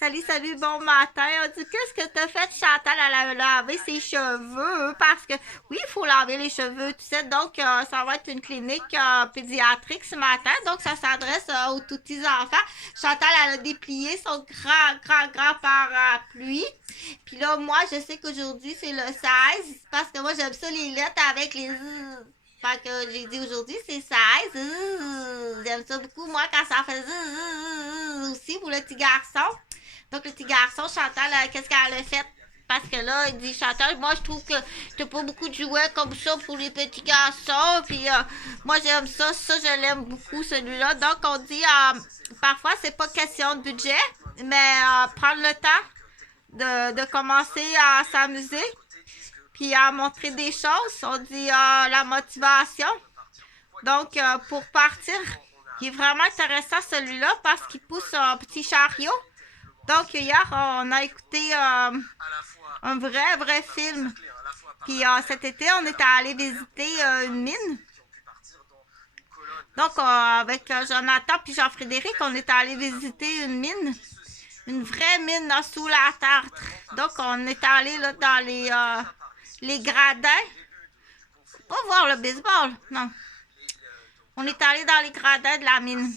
Salut, salut, bon matin. On dit, qu'est-ce que t'as fait, Chantal? Elle a lavé ses cheveux parce que, oui, il faut laver les cheveux, tu sais. Donc, ça va être une clinique pédiatrique ce matin. Donc, ça s'adresse aux tout petits enfants. Chantal, elle a déplié son grand parapluie. Puis là, moi, je sais qu'aujourd'hui, c'est le 16 parce que moi, j'aime ça les lettres avec les Z. Fait que j'ai dit aujourd'hui, c'est 16. J'aime ça beaucoup, moi, quand ça fait aussi pour le petit garçon. Donc, le petit garçon, Chantal, qu'est-ce qu'elle a fait? Parce que là, il dit, Chantal, moi, je trouve que t'as pas beaucoup de jouets comme ça pour les petits garçons. Puis, moi, j'aime ça. Ça, je l'aime beaucoup, celui-là. Donc, on dit, parfois, c'est pas question de budget, mais prendre le temps de commencer à s'amuser. Puis, à montrer des choses. On dit la motivation. Donc, pour partir, il est vraiment intéressant, celui-là, parce qu'il pousse un petit chariot. Donc, hier, on a écouté un vrai film. Puis cet été, on était allé visiter une mine. Donc, avec Jonathan puis Jean-Frédéric, on est allé visiter une mine. Une vraie mine là, sous la terre. Donc, on est allé là, dans les gradins. Pas voir le baseball, non. On est allé dans les gradins de la mine.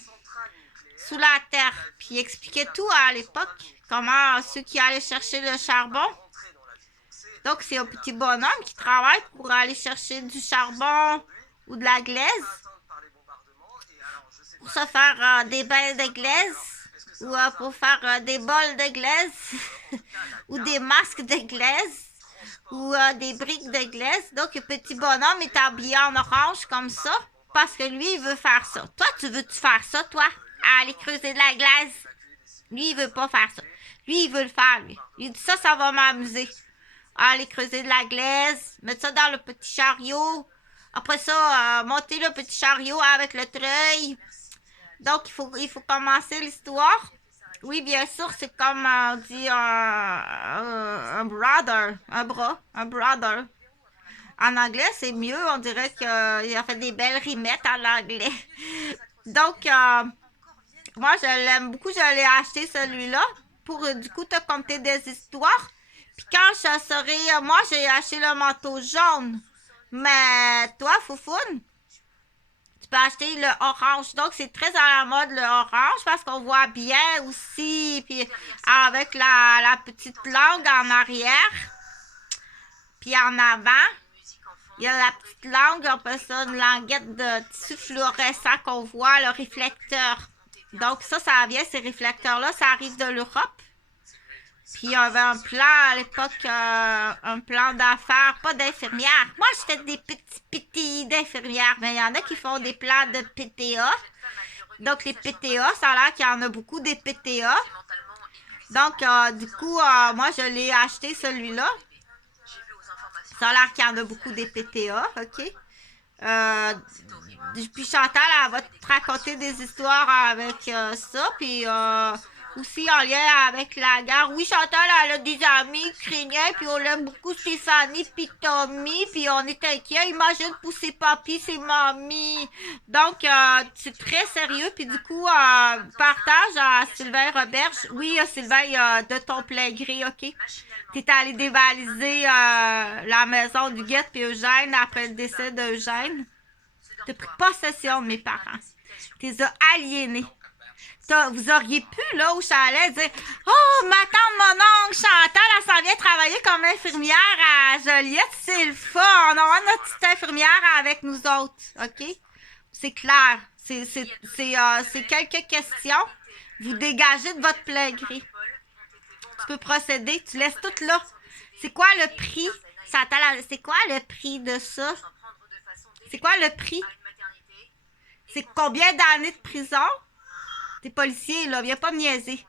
Sous la terre. Puis il expliquait tout à l'époque. Comment ceux qui allaient chercher le charbon. Donc, c'est un petit bonhomme qui travaille pour aller chercher du charbon ou de la glaise. Pour se faire des bains de glaise. Ou pour faire des bols de glaise. Ou des masques de glaise. Ou des briques de glaise. Donc, le petit bonhomme est habillé en orange comme ça. Parce que lui, il veut faire ça. Toi, tu veux-tu faire ça, toi? Aller creuser de la glace? Lui, il veut pas faire ça. Lui, il veut le faire, lui. Il dit ça va m'amuser. Aller creuser de la glace, mettre ça dans le petit chariot. Après ça, monter le petit chariot avec le treuil. Donc, il faut commencer l'histoire. Oui, bien sûr, c'est comme on dit un brother, un bras, un brother. En anglais, c'est mieux. On dirait qu'il a fait des belles rimettes en anglais. Donc, moi, je l'aime beaucoup. Je l'ai acheté celui-là pour, du coup, te conter des histoires. Puis quand je serai... moi, j'ai acheté le manteau jaune. Mais toi, Foufoune, tu peux acheter le orange. Donc, c'est très à la mode, le orange, parce qu'on voit bien aussi. Puis avec la petite langue en arrière. Puis en avant. Il y a la petite langue, on appelle ça une languette de tissu fluorescent qu'on voit, le réflecteur. Donc ça vient, ces réflecteurs-là, ça arrive de l'Europe. Puis il y avait un plan à l'époque, un plan d'affaires, pas d'infirmières. Moi, j'étais des petits pétis d'infirmières, mais il y en a qui font des plans de PTA. Donc les PTA, ça a l'air qu'il y en a beaucoup des PTA. Donc du coup, moi, je l'ai acheté celui-là. Ça a l'air qu'il y en a beaucoup des PTA, ok? Puis Chantal, elle va te raconter des histoires avec ça, puis aussi en lien avec la guerre. Oui, Chantal, elle a des amis ukrainiens, puis on aime beaucoup Stéphanie, puis Tommy, puis on est inquiets. Imagine pour ses papis, ses mamies. Donc, c'est très sérieux, puis du coup, partage à Sylvain Roberge. Oui, Sylvain, de ton plein gré, ok? T'es allé dévaliser la maison du Guette puis Eugène après le décès d'Eugène. T'as pris possession de mes parents. T'es aliénés. Vous auriez pu, là, au chalet, dire « Oh, ma tante, mon oncle, Chantal, elle s'en vient travailler comme infirmière à Joliette. C'est le fun. On aura notre petite infirmière avec nous autres. » OK? C'est clair. C'est quelques questions. Vous dégagez de votre plein gré. Tu peux procéder. Tu laisses tout là. C'est quoi le prix? C'est quoi le prix de ça? C'est quoi le prix? C'est combien d'années de prison? T'es policier, là. Viens pas me niaiser.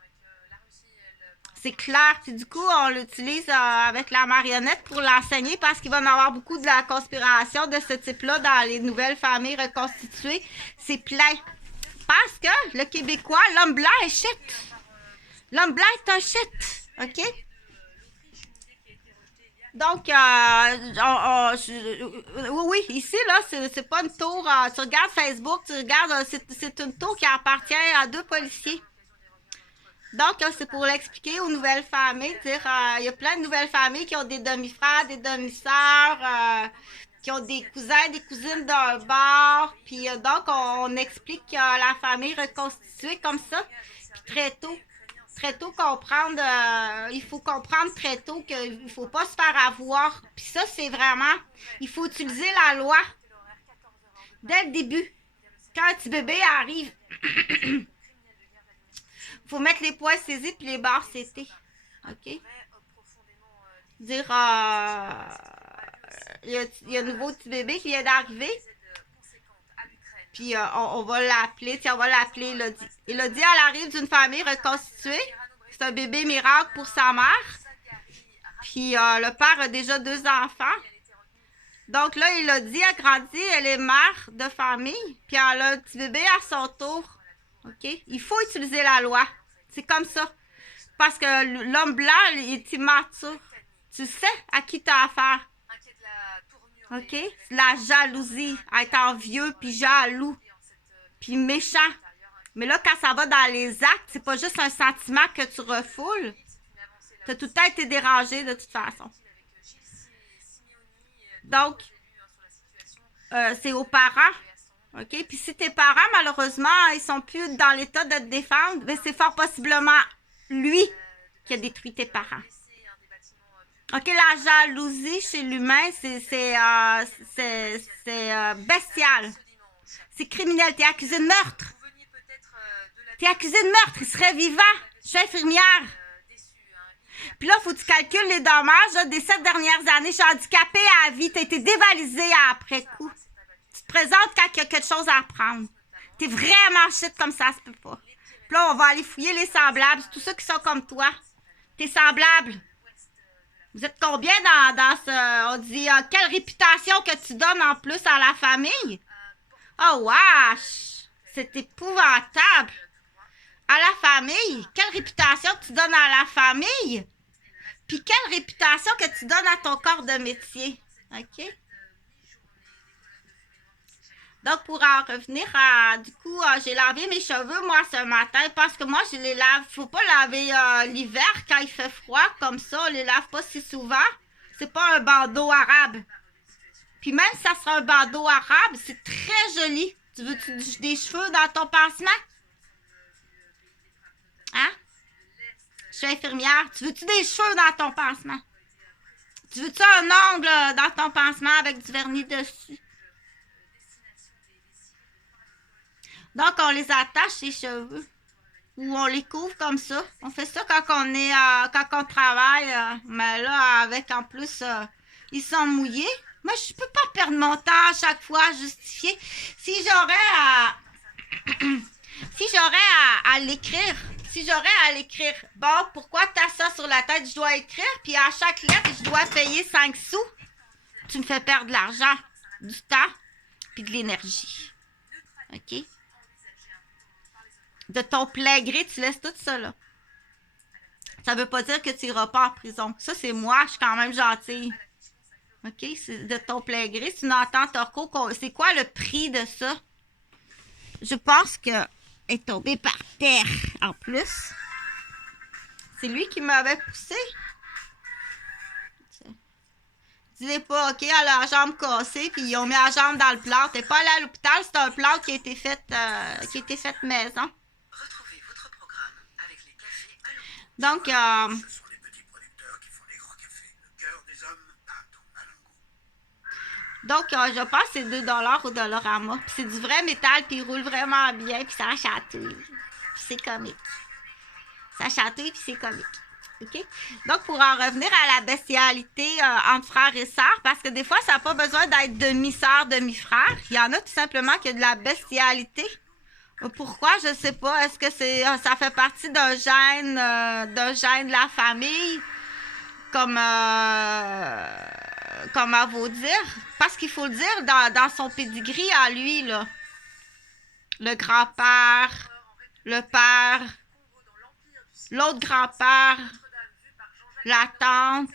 C'est clair. Puis du coup, on l'utilise avec la marionnette pour l'enseigner parce qu'il va y en avoir beaucoup de la conspiration de ce type-là dans les nouvelles familles reconstituées. C'est plein. Parce que le Québécois, l'homme blanc est shit. L'homme blanc est un shit. OK? Donc, oui, ici, là, c'est pas une tour. Tu regardes Facebook, tu regardes, c'est une tour qui appartient à deux policiers. Donc, c'est pour l'expliquer aux nouvelles familles, dire, il y a plein de nouvelles familles qui ont des demi-frères, des demi-sœurs, qui ont des cousins, des cousines d'un bord. Puis donc, on explique la famille reconstituée comme ça. Puis très tôt comprendre, il faut comprendre très tôt qu'il ne faut pas se faire avoir. Puis ça, c'est vraiment, il faut utiliser la loi dès le début. Quand un petit bébé arrive, il faut mettre les poings saisis puis les barres scellées. OK? Dire, il y a un nouveau petit bébé qui vient d'arriver. Puis on va l'appeler, on va l'appeler Elodie. Elodie, elle arrive d'une famille reconstituée. C'est un bébé miracle pour sa mère. Puis le père a déjà 2 enfants. Donc là, Elodie a grandi, elle est mère de famille. Puis elle a un petit bébé à son tour. OK? Il faut utiliser la loi. C'est comme ça. Parce que l'homme blanc, il est immature. Tu sais à qui tu as affaire. OK? C'est la jalousie, être envieux, puis jaloux, puis méchant. Mais là, quand ça va dans les actes, c'est pas juste un sentiment que tu refoules. Tu as tout le temps été dérangé de toute façon. Donc, c'est aux parents. OK? Puis si tes parents, malheureusement, ils sont plus dans l'état de te défendre, ben c'est fort possiblement lui qui a détruit tes parents. OK, la jalousie chez l'humain, c'est bestial. C'est criminel. T'es accusé de meurtre. T'es accusé de meurtre. Il serait vivant. Je suis infirmière. Puis là, il faut que tu calcules les dommages là, des 7 dernières années. Je suis handicapée à la vie. T'as été dévalisée après coup. Tu te présentes quand il y a quelque chose à apprendre. T'es vraiment shit comme ça se peut pas. Puis là, on va aller fouiller les semblables. C'est tous ceux qui sont comme toi. T'es semblable. Vous êtes combien dans ce... On dit, quelle réputation que tu donnes en plus à la famille? Oh, wesh! C'est épouvantable! À la famille? Quelle réputation que tu donnes à la famille? Puis quelle réputation que tu donnes à ton corps de métier? OK? Donc, pour en revenir à... Du coup, j'ai lavé mes cheveux, moi, ce matin, parce que moi, je les lave... Faut pas laver l'hiver quand il fait froid, comme ça. On les lave pas si souvent. C'est pas un bandeau arabe. Puis même si ça sera un bandeau arabe, c'est très joli. Tu veux-tu des cheveux dans ton pansement? Hein? Je suis infirmière. Tu veux-tu des cheveux dans ton pansement? Tu veux-tu un ongle dans ton pansement avec du vernis dessus? Donc, on les attache, les cheveux. Ou on les couvre comme ça. On fait ça quand on travaille. Mais là, avec en plus, ils sont mouillés. Moi, je peux pas perdre mon temps à chaque fois à justifier. Si j'aurais à... à l'écrire. Si j'aurais à l'écrire. Bon, pourquoi t'as ça sur la tête? Je dois écrire. Puis à chaque lettre, je dois payer 5 sous. Tu me fais perdre de l'argent, du temps, puis de l'énergie. OK? De ton plein gré, tu laisses tout ça là. Ça veut pas dire que tu iras pas en prison. Ça, c'est moi, je suis quand même gentille. OK? C'est de ton plein gré. C'est une entente orco. C'est quoi le prix de ça? Je pense qu'elle est tombée par terre en plus. C'est lui qui m'avait poussé. Dis-les pas, OK, elle a la jambe cassée, puis ils ont mis la jambe dans le plâtre. T'es pas allé à l'hôpital, c'est un plâtre qui a été fait maison. Donc, je pense que c'est 2$ au Dollarama. Puis c'est du vrai métal, puis il roule vraiment bien, puis ça chatouille. Puis c'est comique. Ça chatouille, puis c'est comique. OK? Donc, pour en revenir à la bestialité entre frères et sœurs, parce que des fois, ça n'a pas besoin d'être demi-sœur, demi-frère. Il y en a tout simplement qui a de la bestialité. Pourquoi? Je ne sais pas. Est-ce que ça fait partie d'un gène de la famille? Comment vous dire? Parce qu'il faut le dire dans son pedigree à lui, là. Le grand-père, le père, l'autre grand-père, la tante,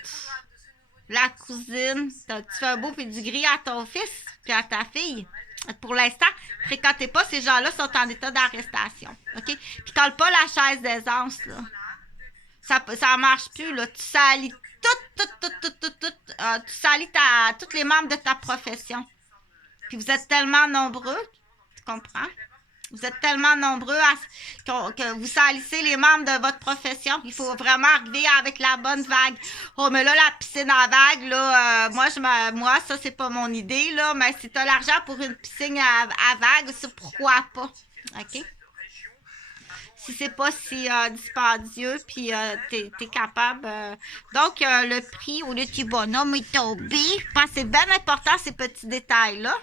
la cousine. Tu fais un beau pedigree à ton fils puis à ta fille. Pour l'instant, fréquentez pas, ces gens-là sont en état d'arrestation. OK? Puis colle pas la chaise d'aisance, là. Ça marche plus, là. Tu salis tu salis tous les membres de ta profession. Puis vous êtes tellement nombreux, tu comprends? Vous êtes tellement nombreux que vous salissez les membres de votre profession. Il faut vraiment arriver avec la bonne vague. Oh, mais là, la piscine à vague, là, moi, ça, c'est pas mon idée, là. Mais si tu as l'argent pour une piscine à vague, c'est pourquoi pas. OK? Si c'est pas si dispendieux, puis t'es capable. Donc, le prix, au lieu du bonhomme est tombé, je pense que c'est bien important, ces petits détails-là.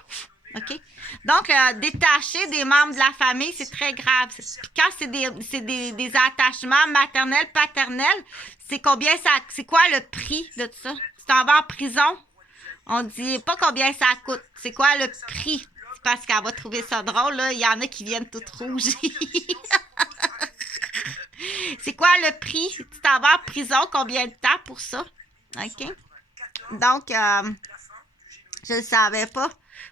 OK? Donc, détacher des membres de la famille, c'est très grave. Puis quand c'est des attachements maternels, paternels, c'est quoi le prix de tout ça? Tu t'en vas en prison, on dit pas combien ça coûte. C'est quoi le prix? C'est parce qu'elle va trouver ça drôle, là. Il y en a qui viennent toutes rouges. C'est quoi le prix? Tu t'en vas en prison combien de temps pour ça? OK? Donc, je ne savais pas.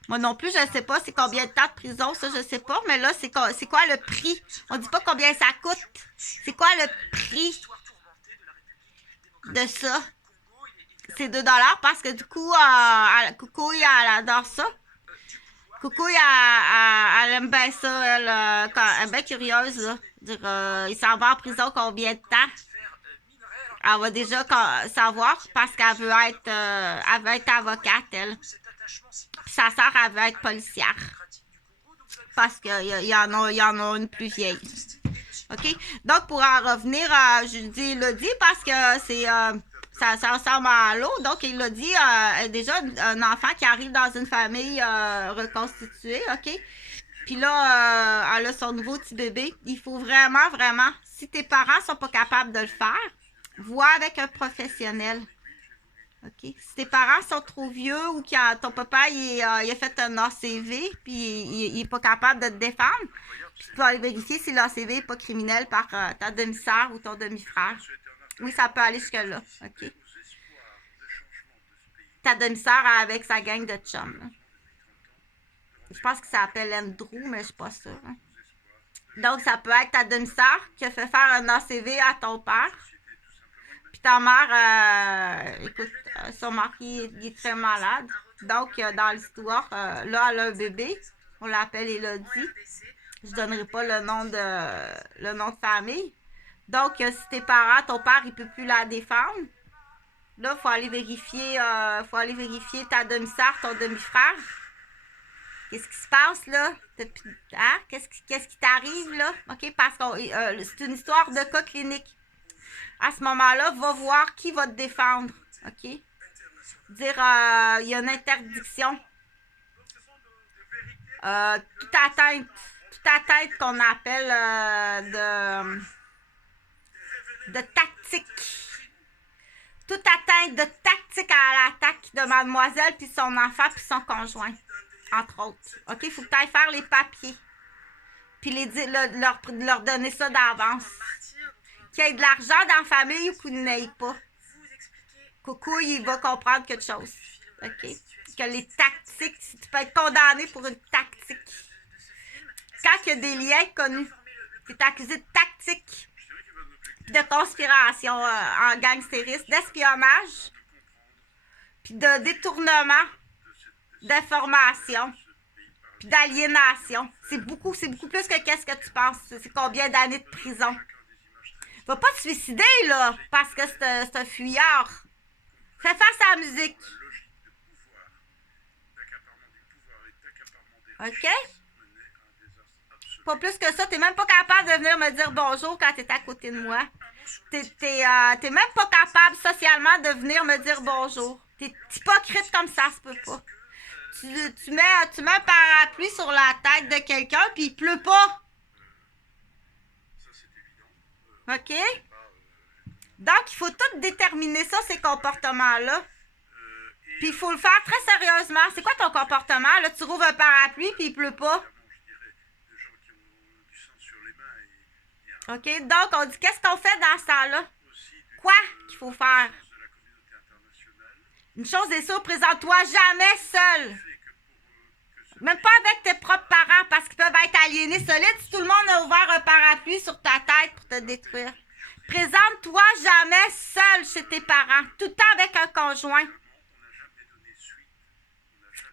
Moi non plus, je ne sais pas c'est combien de temps de prison, ça, je ne sais pas. Mais là, c'est quoi le prix? On ne dit pas combien ça coûte. C'est quoi le prix de ça? C'est 2$ parce que du coup, Coucou, elle adore ça. Coucou, elle aime bien ça. Elle est bien curieuse, là. Dire, il s'en va en prison combien de temps? Elle va déjà savoir parce qu'elle veut être avocate, elle. Puis sa sœur, elle veut être policière. Parce qu'il y en a une plus vieille. OK? Donc, pour en revenir, je dis Lodi parce que c'est... ça ressemble à l'eau. Donc, il l'a dit, déjà, un enfant qui arrive dans une famille reconstituée, OK? Puis là, elle a son nouveau petit bébé. Il faut vraiment, vraiment, si tes parents sont pas capables de le faire, vois avec un professionnel. OK? Si tes parents sont trop vieux ou que ton papa il a fait un ACV puis il n'est pas capable de te défendre, puis tu peux aller vérifier si l'ACV n'est pas criminel par ta demi-sœur ou ton demi-frère. Oui, ça peut aller jusque-là. OK? Ta demi-sœur avec sa gang de chums. Là. Je pense que ça s'appelle Andrew, mais je suis pas sûre. Hein. Donc, ça peut être ta demi-sœur qui a fait faire un ACV à ton père. Puis ta mère, écoute, son mari il est très malade. Donc, dans l'histoire, là, elle a un bébé. On l'appelle Elodie. Je ne donnerai pas le nom de famille. Donc, si tes parents, ton père, il ne peut plus la défendre. Là, il faut aller vérifier ta demi-sœur, ton demi-frère. Qu'est-ce qui se passe, là? Hein? Qu'est-ce qui t'arrive, là? OK? Parce que c'est une histoire de cas clinique. À ce moment-là, va voir qui va te défendre. OK? Dire, il y a une interdiction. Toute atteinte qu'on appelle de tactique. Toute atteinte de tactique à l'attaque de mademoiselle, puis son enfant, puis son conjoint. Entre autres. OK? Il faut que tu ailles faire les papiers. Puis leur donner ça d'avance. Qu'il y ait de l'argent dans la famille ou qu'il n'y ait pas. Coucou, il va comprendre quelque chose. OK? Que les tactiques, tu peux être condamné pour une tactique. Quand il y a des liens connus, tu es accusé de tactique, de conspiration en gangstérisme, d'espionnage, puis de détournement d'informations, puis d'aliénation. C'est beaucoup plus que qu'est-ce que tu penses. C'est combien d'années de prison. Va pas te suicider, là, parce que c'est un fuyard. Fais face à la musique. OK? Pas plus que ça. T'es même pas capable de venir me dire bonjour quand t'es à côté de moi. T'es même pas capable socialement de venir me dire bonjour. T'es hypocrite comme ça se peut pas. Tu mets un parapluie sur la tête de quelqu'un puis il pleut pas. OK? Donc, il faut tout déterminer ça, ces comportements-là. Puis, il faut le faire très sérieusement. C'est quoi ton comportement? Là, tu rouvres un parapluie puis il pleut pas. OK? Donc, on dit, qu'est-ce qu'on fait dans ce temps-là? Quoi qu'il faut faire? Une chose est sûre, présente-toi jamais seul. Même pas avec tes propres parents parce qu'ils peuvent être aliénés solides si tout le monde a ouvert un parapluie sur ta tête pour te détruire. Présente-toi jamais seul chez tes parents, tout le temps avec un conjoint.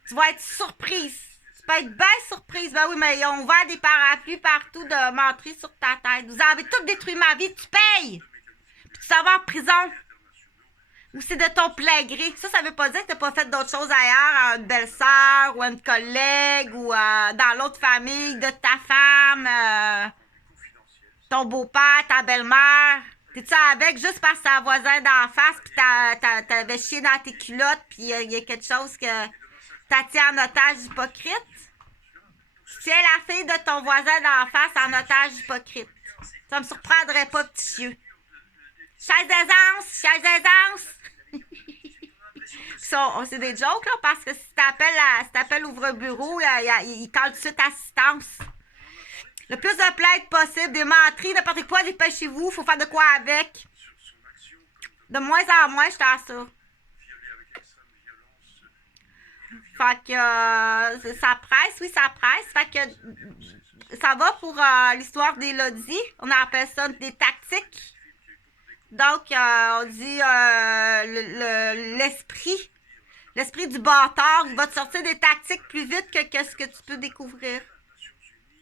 Tu vas être surprise. Tu peux être bien surprise. Ben oui, mais ils ont ouvert des parapluies partout de menterie sur ta tête. Vous avez tout détruit ma vie, tu payes. Puis tu s'en vas en prison. Ou c'est de ton plein gré. Ça veut pas dire que tu n'as pas fait d'autres choses ailleurs à une belle-sœur ou à une collègue ou dans l'autre famille de ta femme, ton beau-père, ta belle-mère. T'es-tu avec juste parce que c'est un voisin d'en face puis t'avais chié dans tes culottes puis il y a quelque chose que t'as tient en otage hypocrite? Tu tiens la fille de ton voisin d'en face en otage hypocrite. Ça me surprendrait pas, petit chieux. Chaise d'aisance, chaise d'aisance. C'est des jokes, là, parce que si t'appelles ouvre-bureau, il colle tout de suite assistance. Le plus de plaintes possible, des menteries, n'importe quoi, dépêchez-vous, il faut faire de quoi avec. De moins en moins, je t'assure. Fait que ça presse, oui, ça presse. Fait que ça va pour l'histoire d'Élodie. On appelle ça des tactiques. Donc, on dit l'esprit. L'esprit du bâtard, il va te sortir des tactiques plus vite que ce que tu peux découvrir.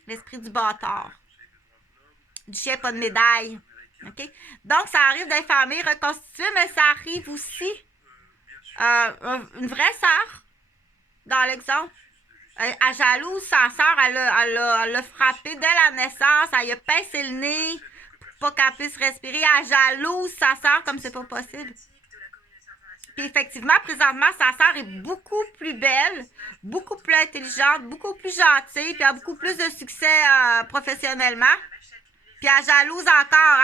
L'esprit du bâtard. Du chien, pas de médaille. OK? Donc, ça arrive dans les familles reconstituées, mais ça arrive aussi une vraie sœur, dans l'exemple. Elle jalouse sa sœur, elle l'a frappée dès la naissance, elle lui a pincé le nez pour pas qu'elle puisse respirer. Elle jalouse sa sœur comme c'est pas possible. Puis effectivement, présentement, sa sœur est beaucoup plus belle, beaucoup plus intelligente, beaucoup plus gentille, puis a beaucoup plus de succès professionnellement. Puis elle jalouse encore,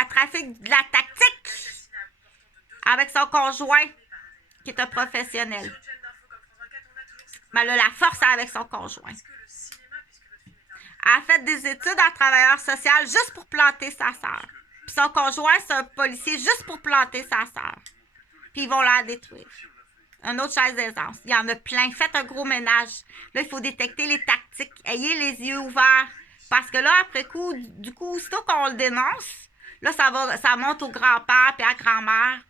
elle trafique de la tactique avec son conjoint qui est un professionnel. Mais elle a la force avec son conjoint. Elle a fait des études en travailleur social juste pour planter sa sœur. Puis son conjoint, c'est un policier juste pour planter sa sœur. Puis ils vont la détruire. Un autre chaise d'aisance. Il y en a plein. Faites un gros ménage. Là, il faut détecter les tactiques. Ayez les yeux ouverts. Parce que là, après coup, du coup, aussitôt qu'on le dénonce, là, ça monte au grand-père puis à la grand-mère.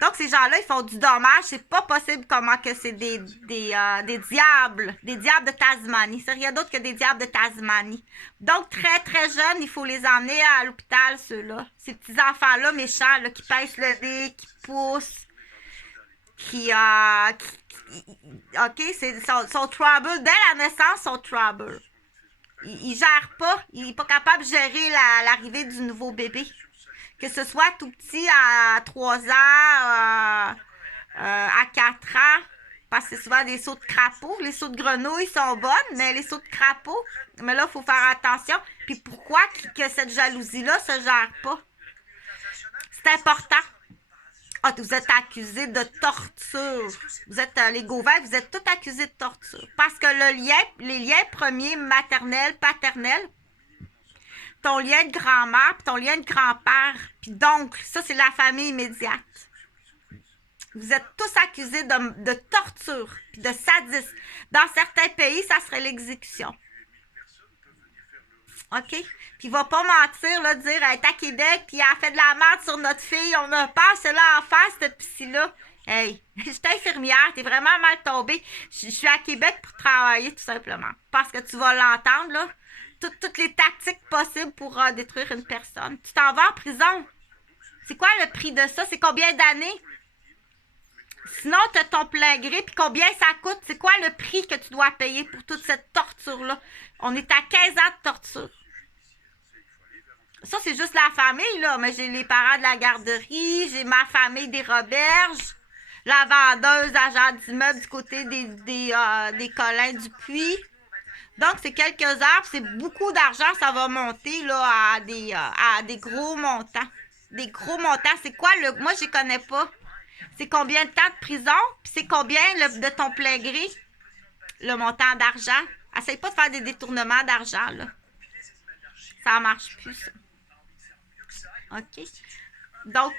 Donc, ces gens-là, ils font du dommage. C'est pas possible comment que c'est des diables. Des diables de Tasmanie. C'est rien d'autre que des diables de Tasmanie. Donc, très, très jeunes, il faut les emmener à l'hôpital, ceux-là. Ces petits enfants-là méchants, là, qui pèsent le nez, qui poussent, OK, sont trouble. Dès la naissance, sont trouble. Il gère pas. Il n'est pas capable de gérer l'arrivée du nouveau bébé. Que ce soit tout petit à 3 ans, à 4 ans, parce que c'est souvent des sauts de crapaud. Les sauts de grenouille sont bonnes, mais les sauts de crapaud, mais là, il faut faire attention. Puis pourquoi que cette jalousie-là se gère pas? C'est important. Ah, vous êtes accusé de torture. Vous êtes les Gauvins, vous êtes tous accusés de torture. Parce que les liens premiers, maternels, paternels, ton lien de grand-mère, puis ton lien de grand-père, puis d'oncle, ça, c'est la famille immédiate. Vous êtes tous accusés de torture, puis de sadisme. Dans certains pays, ça serait l'exécution. OK? Puis il va pas mentir, là, dire elle est à Québec, puis elle a fait de la merde sur notre fille, on a peur, c'est là en face, cette psy-là. Hey, je suis infirmière, t'es vraiment mal tombée. Je suis à Québec pour travailler, tout simplement. Parce que tu vas l'entendre, là. Toutes les tactiques possibles pour détruire une personne. Tu t'en vas en prison. C'est quoi le prix de ça? C'est combien d'années? Sinon, tu as ton plein gré, puis combien ça coûte? C'est quoi le prix que tu dois payer pour toute cette torture-là? On est à 15 ans de torture. Ça, c'est juste la famille, là. Mais j'ai les parents de la garderie, j'ai ma famille des Roberges, la vendeuse, agent d'immeuble du côté des Collins du Puy. Donc, c'est quelques heures, c'est beaucoup d'argent, ça va monter là, à des gros montants. Des gros montants, c'est quoi le... Moi, je ne connais pas. C'est combien de temps de prison, puis c'est combien de ton plein gré, le montant d'argent. Essaye pas de faire des détournements d'argent, là. Ça marche plus, ça. OK? Donc,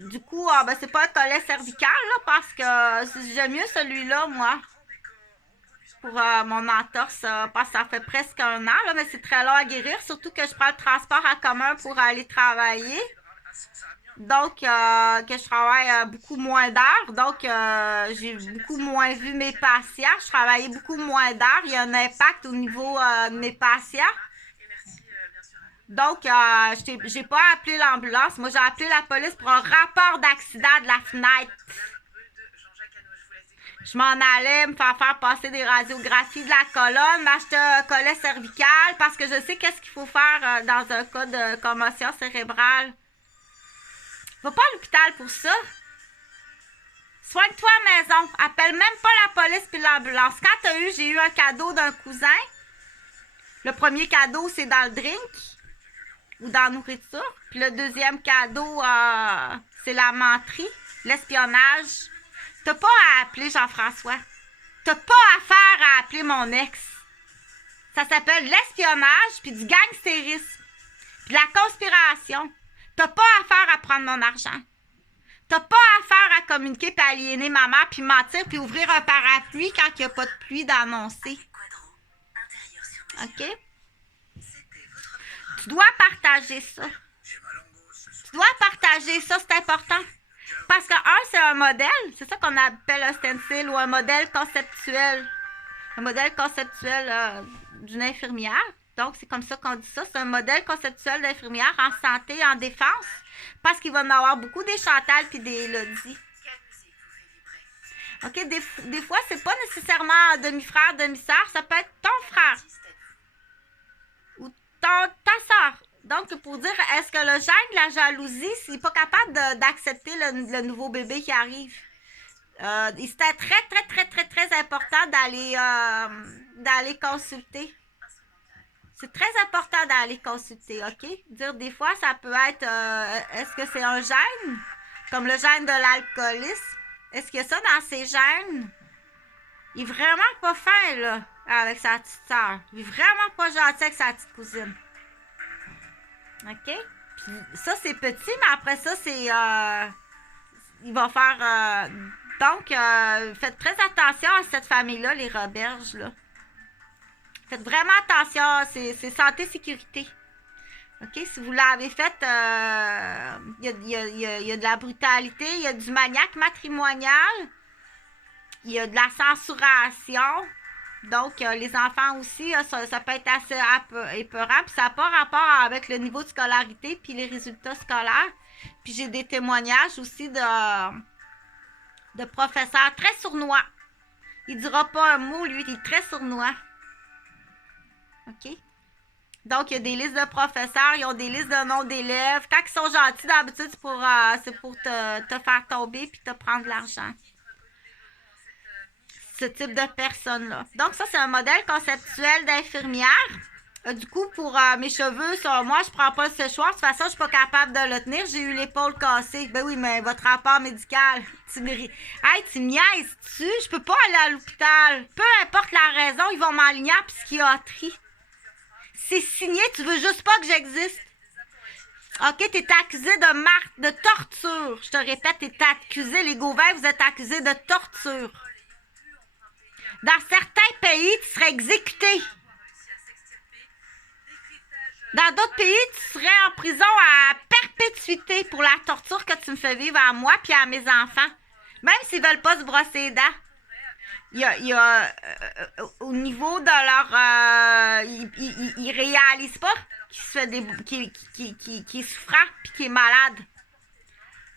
du coup, ben, c'est pas un collet cervical, là, parce que j'aime mieux celui-là, moi, pour mon entorse, parce que ça fait presque un an, là, mais c'est très long à guérir, surtout que je prends le transport en commun pour aller travailler. Donc, que je travaille beaucoup moins d'heures. Donc, j'ai beaucoup moins vu mes patients. Je travaillais beaucoup moins d'heures. Il y a un impact au niveau de mes patients. Donc, j'ai pas appelé l'ambulance. Moi, j'ai appelé la police pour un rapport d'accident de la fenêtre. Je m'en allais me faire passer des radiographies de la colonne, m'acheter un collet cervical parce que je sais qu'est-ce qu'il faut faire dans un cas de commotion cérébrale. Va pas à l'hôpital pour ça. Soigne-toi à la maison. Appelle même pas la police puis l'ambulance. Quand j'ai eu un cadeau d'un cousin. Le premier cadeau, c'est dans le drink ou dans la nourriture. Puis le deuxième cadeau, c'est la menterie, l'espionnage. T'as pas à appeler Jean-François. T'as pas affaire à appeler mon ex. Ça s'appelle l'espionnage puis du gangstérisme. Puis de la conspiration. T'as pas affaire à prendre mon argent. T'as pas affaire à communiquer puis aliéner ma mère puis mentir puis ouvrir un parapluie quand il n'y a pas de pluie d'annoncer. OK? Tu dois partager ça. Tu dois partager ça, c'est important. Parce que, c'est un modèle. C'est ça qu'on appelle un stencil ou un modèle conceptuel. Un modèle conceptuel d'une infirmière. Donc, c'est comme ça qu'on dit ça. C'est un modèle conceptuel d'infirmière en santé, en défense. Parce qu'il va y en avoir beaucoup des Chantal puis des Elodie. OK? Des fois, c'est pas nécessairement un demi-frère, demi-sœur. Ça peut être ton frère. Ou ta sœur. Donc, pour dire, est-ce que le gène de la jalousie, c'est pas capable d'accepter le nouveau bébé qui arrive? C'était très, très, très, très, très important d'aller consulter. C'est très important d'aller consulter, OK? Dire des fois, ça peut être, est-ce que c'est un gène? Comme le gène de l'alcoolisme. Est-ce qu'il y a ça dans ces gènes? Il est vraiment pas fin, là, avec sa petite sœur. Il est vraiment pas gentil avec sa petite cousine. OK? Puis ça, c'est petit, mais après ça, c'est... il va faire... donc, faites très attention à cette famille-là, les Roberges, là. Faites vraiment attention, c'est santé-sécurité. OK? Si vous l'avez fait, il y a de la brutalité, il y a du maniaque matrimonial, il y a de la censuration. Donc, les enfants aussi, ça peut être assez épeurant. Puis ça n'a pas rapport avec le niveau de scolarité puis les résultats scolaires. Puis j'ai des témoignages aussi de professeurs très sournois. Il ne dira pas un mot, lui, il est très sournois. OK? Donc, il y a des listes de professeurs, ils ont des listes de noms d'élèves. Quand ils sont gentils, d'habitude, c'est pour te faire tomber puis te prendre de l'argent. Ce type de personnes-là. Donc, ça, c'est un modèle conceptuel d'infirmière. Du coup, pour mes cheveux, moi, je prends pas le séchoir. De toute façon, je suis pas capable de le tenir. J'ai eu l'épaule cassée. Ben oui, mais votre rapport médical, tu me niaises-tu? Je peux pas aller à l'hôpital. Peu importe la raison, ils vont m'aligner en psychiatrie. C'est signé, tu veux juste pas que j'existe. OK, t'es accusé de torture. Je te répète, t'es accusé, les Gauvin, vous êtes accusé de torture. Dans certains pays, tu serais exécuté. Dans d'autres pays, tu serais en prison à perpétuité pour la torture que tu me fais vivre à moi et à mes enfants. Même s'ils ne veulent pas se brosser les dents. Il y a au niveau de leur... ils réalisent pas qu'il se fait qu'il est souffrant et qu'il est malade.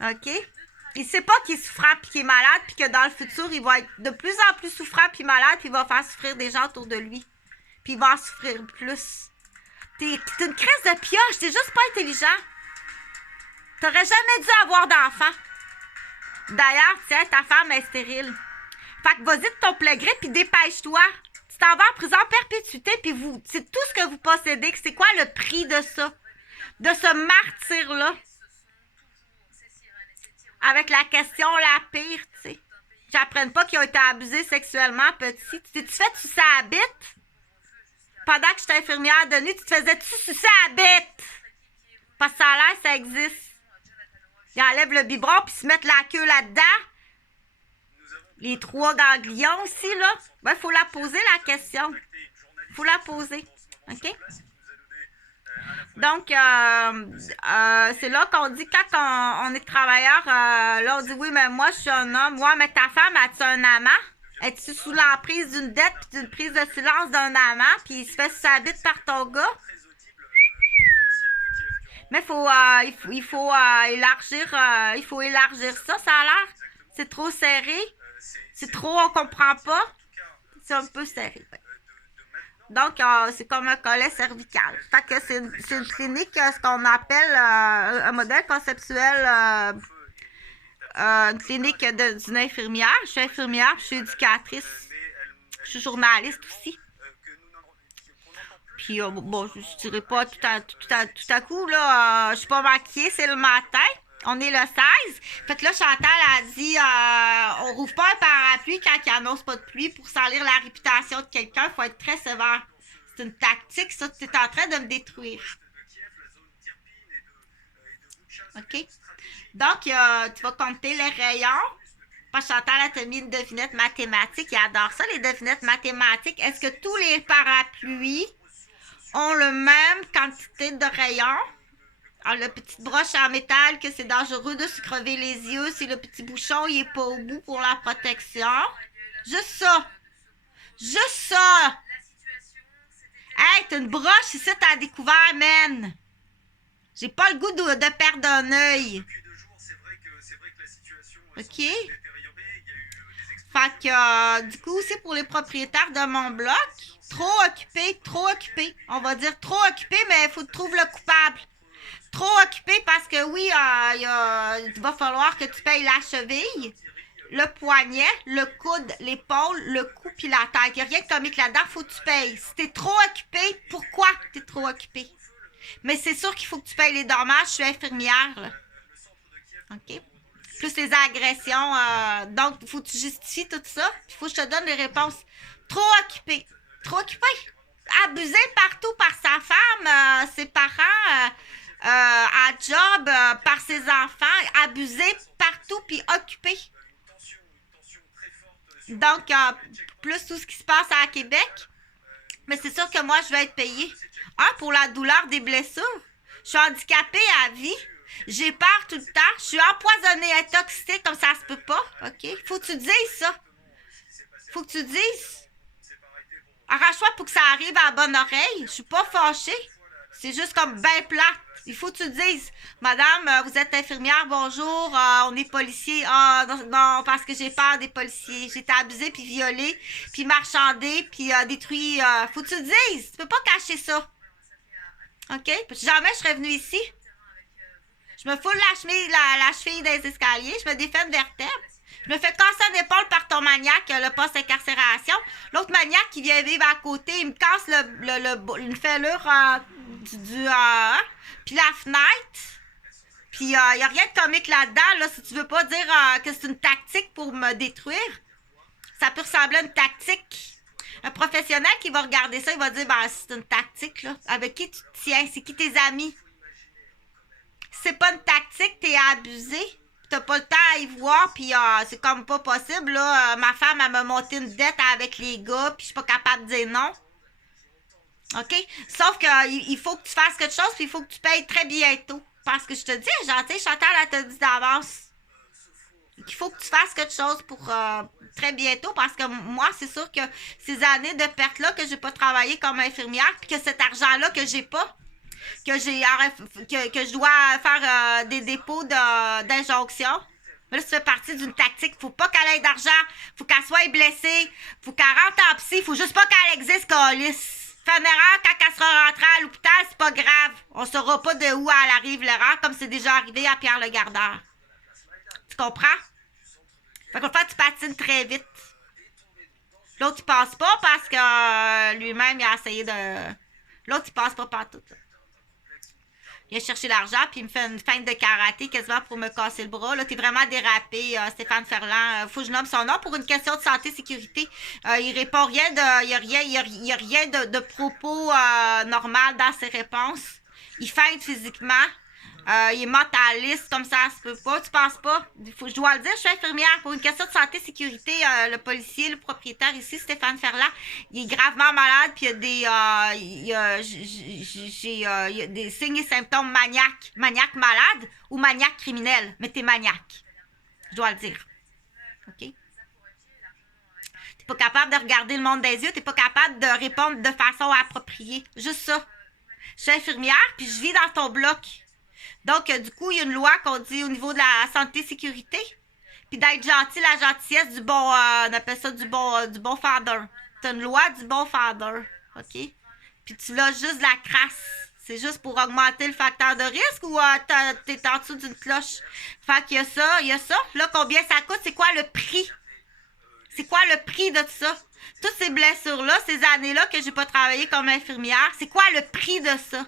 OK? Il sait pas qu'il est souffrant et qu'il est malade puis que dans le futur, il va être de plus en plus souffrant puis malade puis il va faire souffrir des gens autour de lui. Puis il va en souffrir plus. T'es une crise de pioche, t'es juste pas intelligent. T'aurais jamais dû avoir d'enfant. D'ailleurs, tiens, ta femme est stérile. Fait que vas-y de ton plein gré puis dépêche-toi. Tu t'en vas en prison à perpétuité puis c'est tout ce que vous possédez. C'est quoi le prix de ça? De ce martyr-là? Avec la question la pire, tu sais. J'apprenne pas qu'ils ont été abusés sexuellement petit. Tu fais sucer à la bite? Pendant que j'étais infirmière de nuit, tu te faisais-tu sucer à la bite? Parce que ça a l'air, ça existe. Ils enlèvent le biberon puis se mettent la queue là-dedans. Les 3 ganglions aussi, là. Ben, faut la poser, la question. Faut la poser. OK? Donc, c'est là qu'on dit, quand on est travailleur, là, on dit, oui, mais moi, je suis un homme. Ouais, mais ta femme, as-tu un amant? Es-tu sous l'emprise d'une dette puis d'une prise de silence d'un amant puis il se fait s'habiter par ton gars? Mais il faut élargir ça, ça a l'air. C'est trop serré. C'est trop, on comprend pas. C'est un peu serré. Ouais. Donc, c'est comme un collet cervical. Fait que c'est une clinique, ce qu'on appelle un modèle conceptuel, une clinique d'une infirmière. Je suis infirmière, je suis éducatrice, je suis journaliste aussi. Puis, bon, je dirais pas tout à coup, là, je suis pas maquillée, c'est le matin. On est le 16. Fait que là, Chantal a dit, on rouvre pas un parapluie quand il annonce pas de pluie pour salir la réputation de quelqu'un. Il faut être très sévère. C'est une tactique, ça. Tu es en train de me détruire. OK? Donc, tu vas compter les rayons. Parce que Chantal a te mis une devinette mathématique. Il adore ça, les devinettes mathématiques. Est-ce que tous les parapluies ont le même quantité de rayons? Alors, le petit broche en métal, que c'est dangereux de se crever les yeux si le petit bouchon il est pas au bout pour la protection. Juste ça. Juste ça. Hey, t'as une broche ici, t'as découvert, man. J'ai pas le goût de perdre un œil. OK? Fait que, du coup, c'est pour les propriétaires de mon bloc. Trop occupé. On va dire trop occupé, mais il faut trouver le coupable. Trop occupé parce que oui, il va falloir que tu payes la cheville, le poignet, le coude, l'épaule, le cou puis la tête. Il n'y a rien de comique là-dedans, faut que tu payes. Si t'es trop occupé, pourquoi t'es trop occupé? Mais c'est sûr qu'il faut que tu payes les dommages, je suis infirmière. Là. OK? Plus les agressions. Donc, il faut que tu justifies tout ça. Il faut que je te donne les réponses. Trop occupé. Abusé partout par sa femme, ses parents. À job, par ses enfants, abusé partout, puis occupé. Donc, plus tout ce qui se passe à Québec. Mais c'est sûr que moi, je vais être payée. Pour la douleur des blessures. Je suis handicapée à vie. J'ai peur tout le temps. Je suis empoisonnée, intoxiquée, comme ça se peut pas. OK? Faut que tu dises ça. Faut que tu dises. Arrache-toi pour que ça arrive à la bonne oreille. Je suis pas fâchée. C'est juste comme ben plate. Il faut que tu dises, madame, vous êtes infirmière, bonjour, on est policier. Non, parce que j'ai peur des policiers. J'ai été abusée, puis violée, puis marchandée, puis détruit. Faut que tu dises. Tu peux pas cacher ça. OK? Parce que jamais je serais venue ici. Je me foule la cheville des escaliers, je me défais une vertèbre. Je me fais casser une épaule par ton maniaque, le poste d'incarcération. L'autre maniaque qui vient vivre à côté, il me casse une fêlure puis la fenêtre. Puis il n'y a rien de comique là-dedans. Là, si tu veux pas dire que c'est une tactique pour me détruire, ça peut ressembler à une tactique. Un professionnel qui va regarder ça, il va dire, c'est une tactique, là. Avec qui tu te tiens? C'est qui tes amis? C'est pas une tactique, t'es abusé. T'as pas le temps à y voir, puis c'est comme pas possible, là. Ma femme, elle m'a monté une dette avec les gars, puis je suis pas capable de dire non. OK? Sauf qu'il faut que tu fasses quelque chose, puis il faut que tu payes très bientôt. Parce que je te dis, gentil, Chantal, elle te dit d'avance. Il faut que tu fasses quelque chose pour très bientôt, parce que moi, c'est sûr que ces années de perte-là, que j'ai pas travaillé comme infirmière, puis que cet argent-là que j'ai pas, que je dois faire des dépôts d'injonction. Mais là, ça fait partie d'une tactique. Faut pas qu'elle ait d'argent. Faut qu'elle soit blessée. Faut qu'elle rentre en psy. Faut juste pas qu'elle existe, câlisse. Fait une erreur quand elle sera rentrée à l'hôpital, c'est pas grave. On saura pas de où elle arrive l'erreur, comme c'est déjà arrivé à Pierre le Gardeur. Tu comprends? Fait qu'en fait, tu patines très vite. L'autre, il passe pas parce que lui-même, il a essayé de... L'autre, il passe pas partout. Là. Il a cherché l'argent, puis il me fait une feinte de karaté quasiment pour me casser le bras. Là, t'es vraiment dérapé, Stéphane Ferland. Faut que je nomme son nom pour une question de santé-sécurité. Il répond rien de... Il y a rien de propos normal dans ses réponses. Il feinte physiquement. Il est mentaliste, comme ça se peut pas. Tu penses pas? Je dois le dire, je suis infirmière. Pour une question de santé et sécurité, le policier, le propriétaire ici, Stéphane Ferland, il est gravement malade, puis il y a des signes et symptômes maniaques. Maniaque malade ou maniaque criminel. Mais t'es maniaque. Je dois le dire. OK? T'es pas capable de regarder le monde des yeux, t'es pas capable de répondre de façon appropriée. Juste ça. Je suis infirmière, puis je vis dans ton bloc. Donc, du coup, il y a une loi qu'on dit au niveau de la santé et sécurité. Puis d'être gentil, la gentillesse du bon, on appelle ça du bon father. T'as une loi du bon father, OK? Puis tu l'as juste de la crasse. C'est juste pour augmenter le facteur de risque ou t'es en dessous d'une cloche? Fait qu'il y a ça, il y a ça. Là, combien ça coûte? C'est quoi le prix? C'est quoi le prix de ça? Toutes ces blessures-là, ces années-là que j'ai pas travaillé comme infirmière, c'est quoi le prix de ça?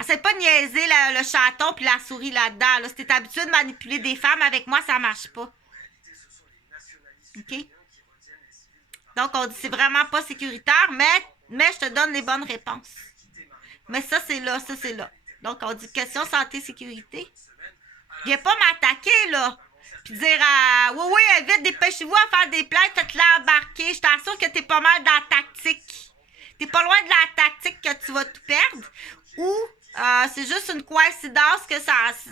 Essaye pas de niaiser le chaton puis la souris là-dedans. Là. Si t'es habitué de manipuler des femmes, avec moi, ça marche pas. OK? Donc, on dit c'est vraiment pas sécuritaire, mais je te donne les bonnes réponses. Mais ça, c'est là, ça, c'est là. Donc, on dit question santé-sécurité. Viens pas m'attaquer, là. Puis dire oui, vite, dépêchez-vous à faire des plaintes, faites-la embarquer. Je t'assure que t'es pas mal dans la tactique. T'es pas loin de la tactique que tu vas tout perdre. Ou c'est juste une coïncidence que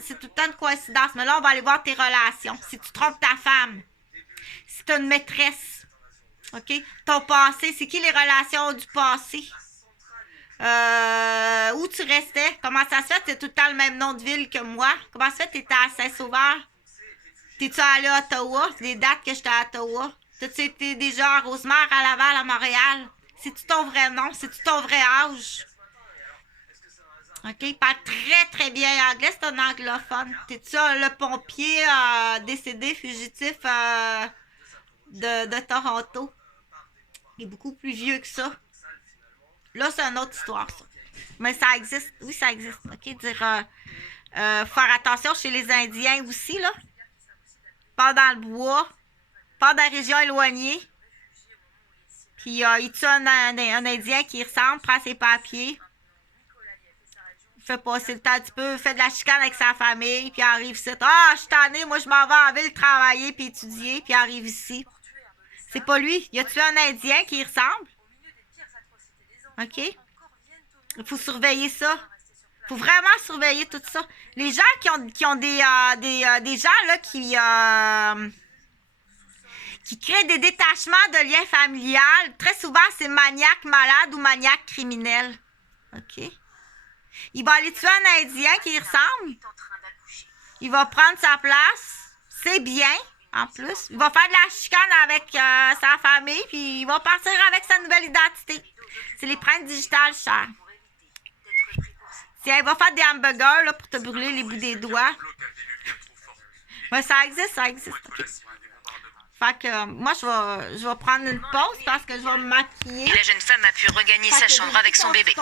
c'est tout le temps une coïncidence. Mais là, on va aller voir tes relations. Si tu trompes ta femme, si tu as une maîtresse, OK? Ton passé, c'est qui les relations du passé? Où tu restais? Comment ça se fait? Tu as tout le temps le même nom de ville que moi. Comment ça se fait? Tu étais à Saint-Sauveur? T'es-tu allé à Ottawa? Les dates que j'étais à Ottawa. T'as-tu été déjà à Rosemère, à Laval, à Montréal? C'est-tu ton vrai nom? C'est-tu ton vrai âge? OK? Il parle très, très bien anglais. C'est un anglophone. T'es-tu le pompier décédé, fugitif de Toronto? Il est beaucoup plus vieux que ça. Là, c'est une autre histoire, ça. Mais ça existe. Oui, ça existe. OK? Dire, faire attention chez les Indiens aussi, là. Pas dans le bois. Pas dans la région éloignée. Puis, il tue un Indien qui ressemble, prend ses papiers. Fait passer le temps un petit peu, fait de la chicane avec sa famille, puis arrive ici. Ah, je suis tannée, moi je m'en vais en ville travailler puis étudier, puis arrive ici. C'est pas lui. Il a tué un Indien qui ressemble. OK? Il faut surveiller ça. Il faut vraiment surveiller tout ça. Les gens qui ont des gens là qui créent des détachements de liens familiales, très souvent c'est maniaque malade ou maniaque criminel. OK? Il va aller tuer un Indien qui ressemble. Il va prendre sa place. C'est bien, en plus. Il va faire de la chicane avec sa famille, puis il va partir avec sa nouvelle identité. C'est les preintes digitales chères. Tiens, il va faire des hamburgers là, pour te brûler les bouts des doigts. Ouais, ça existe, ça existe. Okay. Fait que moi, je vais prendre une pause parce que je vais me maquiller. Et la jeune femme a pu regagner sa chambre avec son bébé.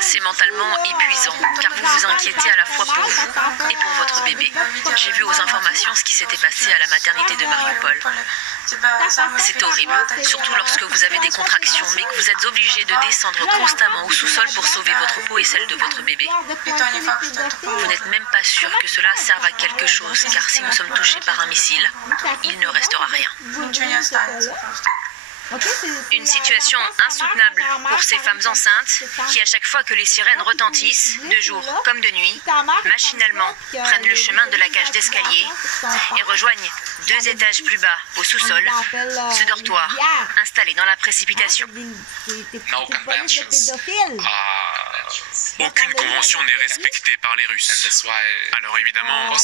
C'est mentalement épuisant, car vous vous inquiétez à la fois pour vous et pour votre bébé. J'ai vu aux informations ce qui s'était passé à la maternité de Mariupol. C'est horrible, surtout lorsque vous avez des contractions, mais que vous êtes obligé de descendre constamment au sous-sol pour sauver votre peau et celle de votre bébé. Vous n'êtes même pas sûr que cela serve à quelque chose, car si nous sommes touchés par un missile, il ne restera rien. Une situation insoutenable pour ces femmes enceintes qui, à chaque fois que les sirènes retentissent, de jour comme de nuit, machinalement prennent le chemin de la cage d'escalier et rejoignent 2 étages plus bas, au sous-sol, ce dortoir installé dans la précipitation. Aucune convention n'est respectée par les Russes. Alors évidemment, on a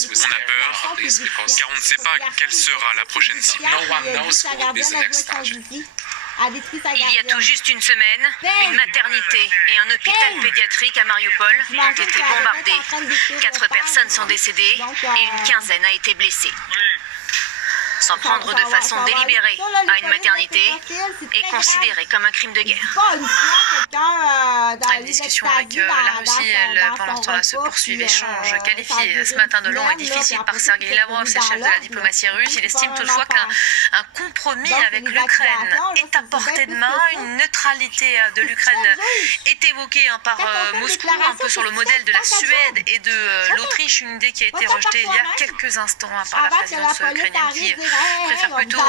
peur, car on ne sait pas quelle sera la prochaine cible. Il y a tout juste une semaine, une maternité et un hôpital pédiatrique à Mariupol ont été bombardés. 4 personnes sont décédées et une quinzaine a été blessée. S'en prendre de façon délibérée à une maternité est considéré comme un crime de guerre. Les discussions avec la Russie, pendant ce temps-là, se poursuivent. Échange qualifié ce matin de long et difficile par Sergei Lavrov, c'est le chef de la diplomatie russe. Il estime toutefois qu'un compromis avec l'Ukraine est à portée de main. Une neutralité de l'Ukraine est évoquée par Moscou, un peu sur le modèle de la Suède et de l'Autriche, une idée qui a été rejetée il y a quelques instants par la présidence ukrainienne qui préfère plutôt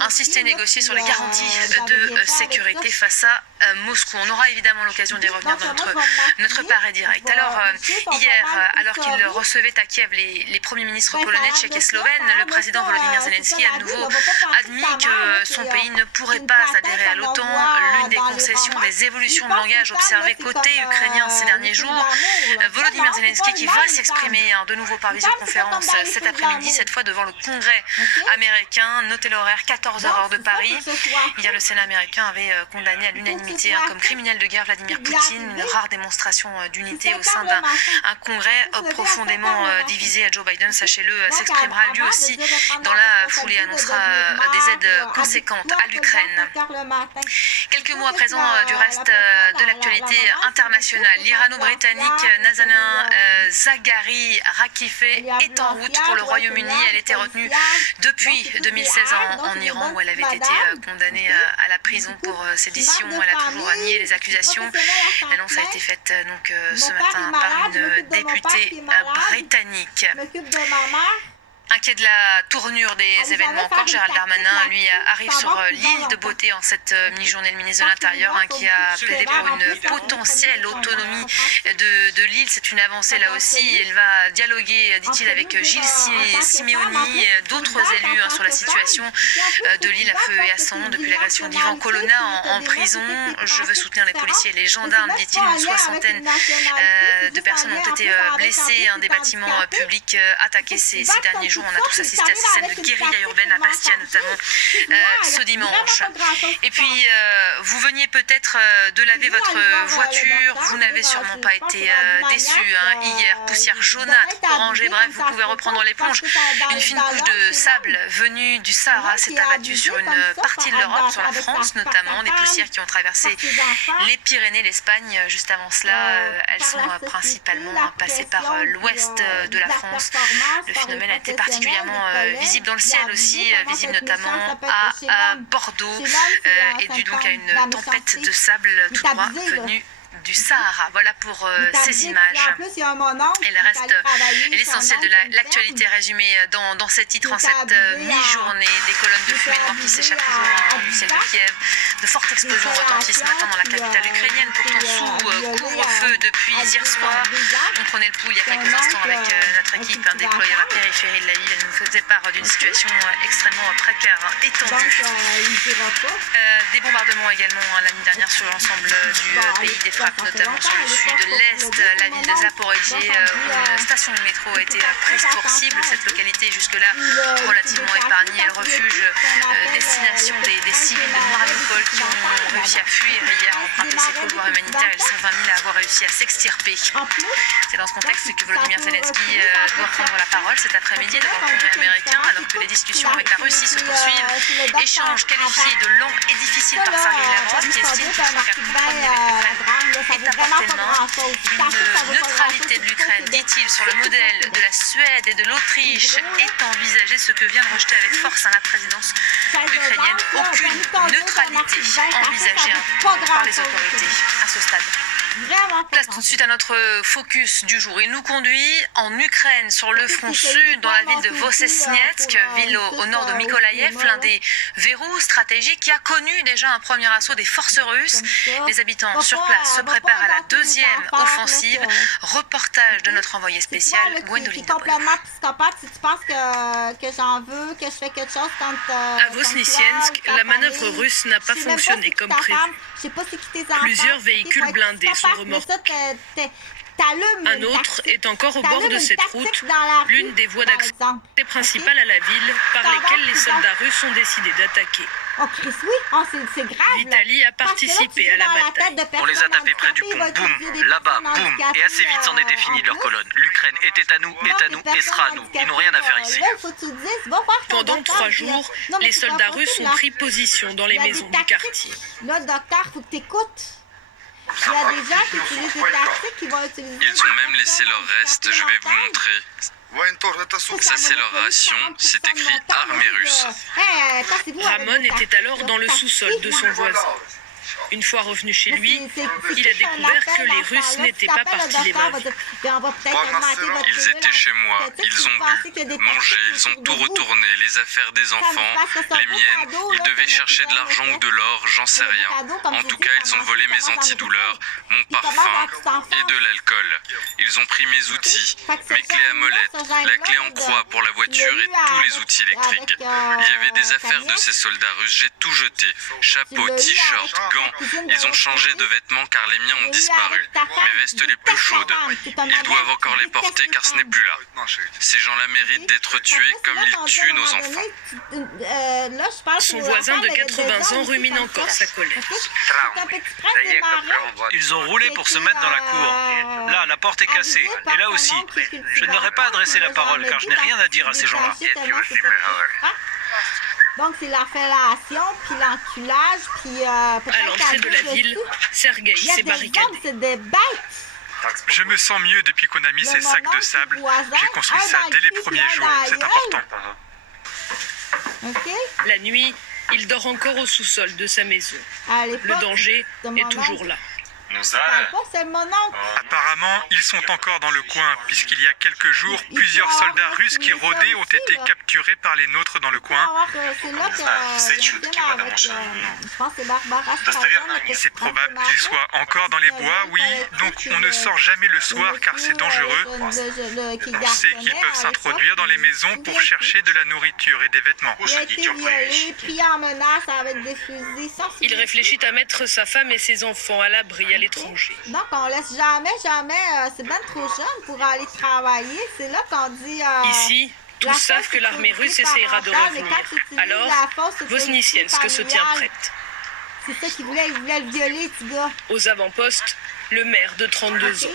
insister et négocier sur les garanties de sécurité face à Moscou. On aura évidemment l'occasion d'y revenir dans notre paré direct. Alors, hier, alors qu'il recevait à Kiev les premiers ministres polonais, tchèques et slovènes, le président Volodymyr Zelensky a de nouveau admis que son pays ne pourrait pas adhérer à l'OTAN. L'une des concessions des évolutions de langage observées côté ukrainien ces derniers jours. Volodymyr Zelensky qui va s'exprimer de nouveau par visioconférence cet après-midi, cette fois devant le Congrès américain. Notez l'horaire, 14h heure de Paris. Hier, le Sénat américain avait condamné à l'unanimité comme criminel de guerre Vladimir Poutine, une rare démonstration d'unité au sein d'un Congrès profondément divisé. Joe Biden, sachez-le, s'exprimera lui aussi dans la foulée, annoncera des aides conséquentes à l'Ukraine. Quelques mots à présent du reste de l'actualité internationale. L'Irano-Britannique Nazanin Zaghari Ratcliffe est en route pour le Royaume-Uni. Elle était retenue depuis 2016 en Iran où elle avait été condamnée à la prison pour sédition. Elle a toujours nié les accusations. L'annonce a été faite donc ce matin par une députée britannique. Inquiet de la tournure des événements encore, Gérald Darmanin, lui, arrive sur l'île de Beauté en cette mi-journée. Le ministre de l'Intérieur qui a plaidé pour une potentielle autonomie de l'île. C'est une avancée là aussi. Il va dialoguer, dit-il, avec Gilles Simeoni et d'autres élus sur la situation de l'île à feu et à sang depuis l'agression d'Ivan Colonna en prison. Je veux soutenir les policiers et les gendarmes, dit-il. Une soixantaine de personnes ont été blessées. Des bâtiments publics attaqués ces derniers jours. On a tous assisté à ces scènes de guérilla urbaine à Bastia notamment ce dimanche. Et puis vous veniez peut-être de laver votre voiture, vous n'avez sûrement pas été déçus hier, poussière jaunâtre, orangée, bref, vous pouvez reprendre l'éponge. Une fine couche de sable venue du Sahara s'est abattue sur une partie de l'Europe, sur la France notamment, des poussières qui ont traversé les Pyrénées, l'Espagne. Juste avant cela, elles sont principalement passées par l'ouest de la France. Le phénomène a été particulièrement visible dans le ciel aussi, visible notamment à Bordeaux, et dû donc à une tempête de sable tout droit venue du Sahara. Voilà pour ces images. Et le reste et l'essentiel de l'actualité résumée dans ces titres en cette mi-journée. Des colonnes de fumée noire qui s'échappent toujours du ciel de Kiev. De fortes explosions retentissent ce matin dans la capitale ukrainienne, pourtant sous couvre-feu depuis hier soir. On prenait le pouls il y a quelques instants avec notre équipe déployée à la périphérie de la ville. Elle nous faisait part d'une situation extrêmement précaire et tendue. Des bombardements également la nuit dernière sur l'ensemble du pays, des frappes notamment sur le sud, l'est, la ville de Zaporijie, où une station de métro a été prise pour cible. Cette localité jusque-là relativement épargnée, le refuge destination des civils de Mariupol qui ont réussi à fuir hier, emprunter ces couloirs humanitaires. Ils sont 20 000 à avoir réussi à s'extirper. C'est dans ce contexte que Volodymyr Zelensky doit prendre la parole cet après-midi devant le Congrès américain, alors que les discussions avec la Russie se poursuivent. Échange qualifié de lent et difficile par Sergei Lavrov, qui estime qu'un compromis avec l'Ukraine est à portée de main. Une neutralité de l'Ukraine, dit-il, sur le modèle de la Suède et de l'Autriche est envisagée, ce que vient de rejeter avec force la présidence ukrainienne. Aucune neutralité envisagée par les autorités à ce stade. Place tout de suite à notre focus du jour. Il nous conduit en Ukraine, sur le front sud, dans la ville de Vossesnietsk, ville au nord de Mykolaïev, l'un des verrous stratégiques qui a connu déjà un premier assaut des forces russes. Les habitants sur place se préparent à la deuxième offensive. Reportage de notre envoyé spécial, Gwendoline Debol. À Vossesnietsk, la manœuvre russe n'a pas fonctionné comme prévu. Plusieurs véhicules blindés sont remorqués. Un autre est encore au bord de cette route, l'une des voies d'accès principales à la ville par lesquelles les soldats russes ont décidé d'attaquer. L'Italie a participé à la bataille. On les a tapés près du pont, boum, là-bas, boum, et assez vite c'en était fini de leur colonne. L'Ukraine était à nous et sera à nous. Ils n'ont rien à faire ici. Pendant 3 jours, les soldats russes ont pris position dans les maisons du quartier. Il y a des gens qui utilisent des tactiques qui vont utiliser... Ils ont même laissé leur reste, je vais vous montrer. Ça c'est leur ration, c'est écrit armée russe. Ramon était alors dans le sous-sol de son voisin. Une fois revenu chez lui, il a découvert que les Russes n'étaient pas partis les mains vides. Ils étaient chez moi, ils ont bu, mangé, ils ont tout retourné, les affaires des enfants, les miennes. Ils devaient chercher de l'argent ou de l'or, j'en sais rien. En tout cas, ils ont volé mes antidouleurs, mon parfum et de l'alcool. Ils ont pris mes outils, mes clés à molette, la clé en croix pour la voiture et tous les outils électriques. Il y avait des affaires de ces soldats russes, j'ai tout jeté. Chapeau, t-shirt, gants. Ils ont changé de vêtements car les miens ont disparu. Mes vestes les plus chaudes. Ils doivent encore les porter car ce n'est plus là. Ces gens-là méritent d'être tués comme ils tuent nos enfants. Son voisin de 80 ans rumine encore sa colère. Ils ont roulé pour se mettre dans la cour. Là, la porte est cassée. Et là aussi. Je n'aurais pas adressé la parole car je n'ai rien à dire à ces gens-là. Donc, c'est la fellation, puis l'enculage, puis... À l'entrée de la ville, Sergueï s'est barricadé. C'est des bêtes! Je me sens mieux depuis qu'on a mis ces sacs de sable. J'ai construit ça dès les premiers jours, c'est important. La nuit, il dort encore au sous-sol de sa maison. Le danger est toujours là. C'est mon oncle. Apparemment, ils sont encore dans le coin, puisqu'il y a quelques jours, plusieurs soldats russes qui rôdaient ont été capturés par les nôtres dans le coin. C'est probable qu'ils soient encore dans les bois, oui, donc on ne sort jamais le soir car c'est dangereux. On sait qu'ils peuvent s'introduire dans les maisons pour chercher de la nourriture et des vêtements. Il a été violé, pris en menace avec des fusils. Il réfléchit à mettre sa femme et ses enfants à l'abri à l'étranger. Donc, on laisse jamais, c'est bien trop jeune pour aller travailler. C'est là qu'on dit... Ici, tous savent que l'armée russe essaiera de revenir. Alors, Vosnissiensk se tient prête. C'est ça qu'il voulait, il voulait le violer, ce gars. Aux avant-postes, le maire de 32 ans.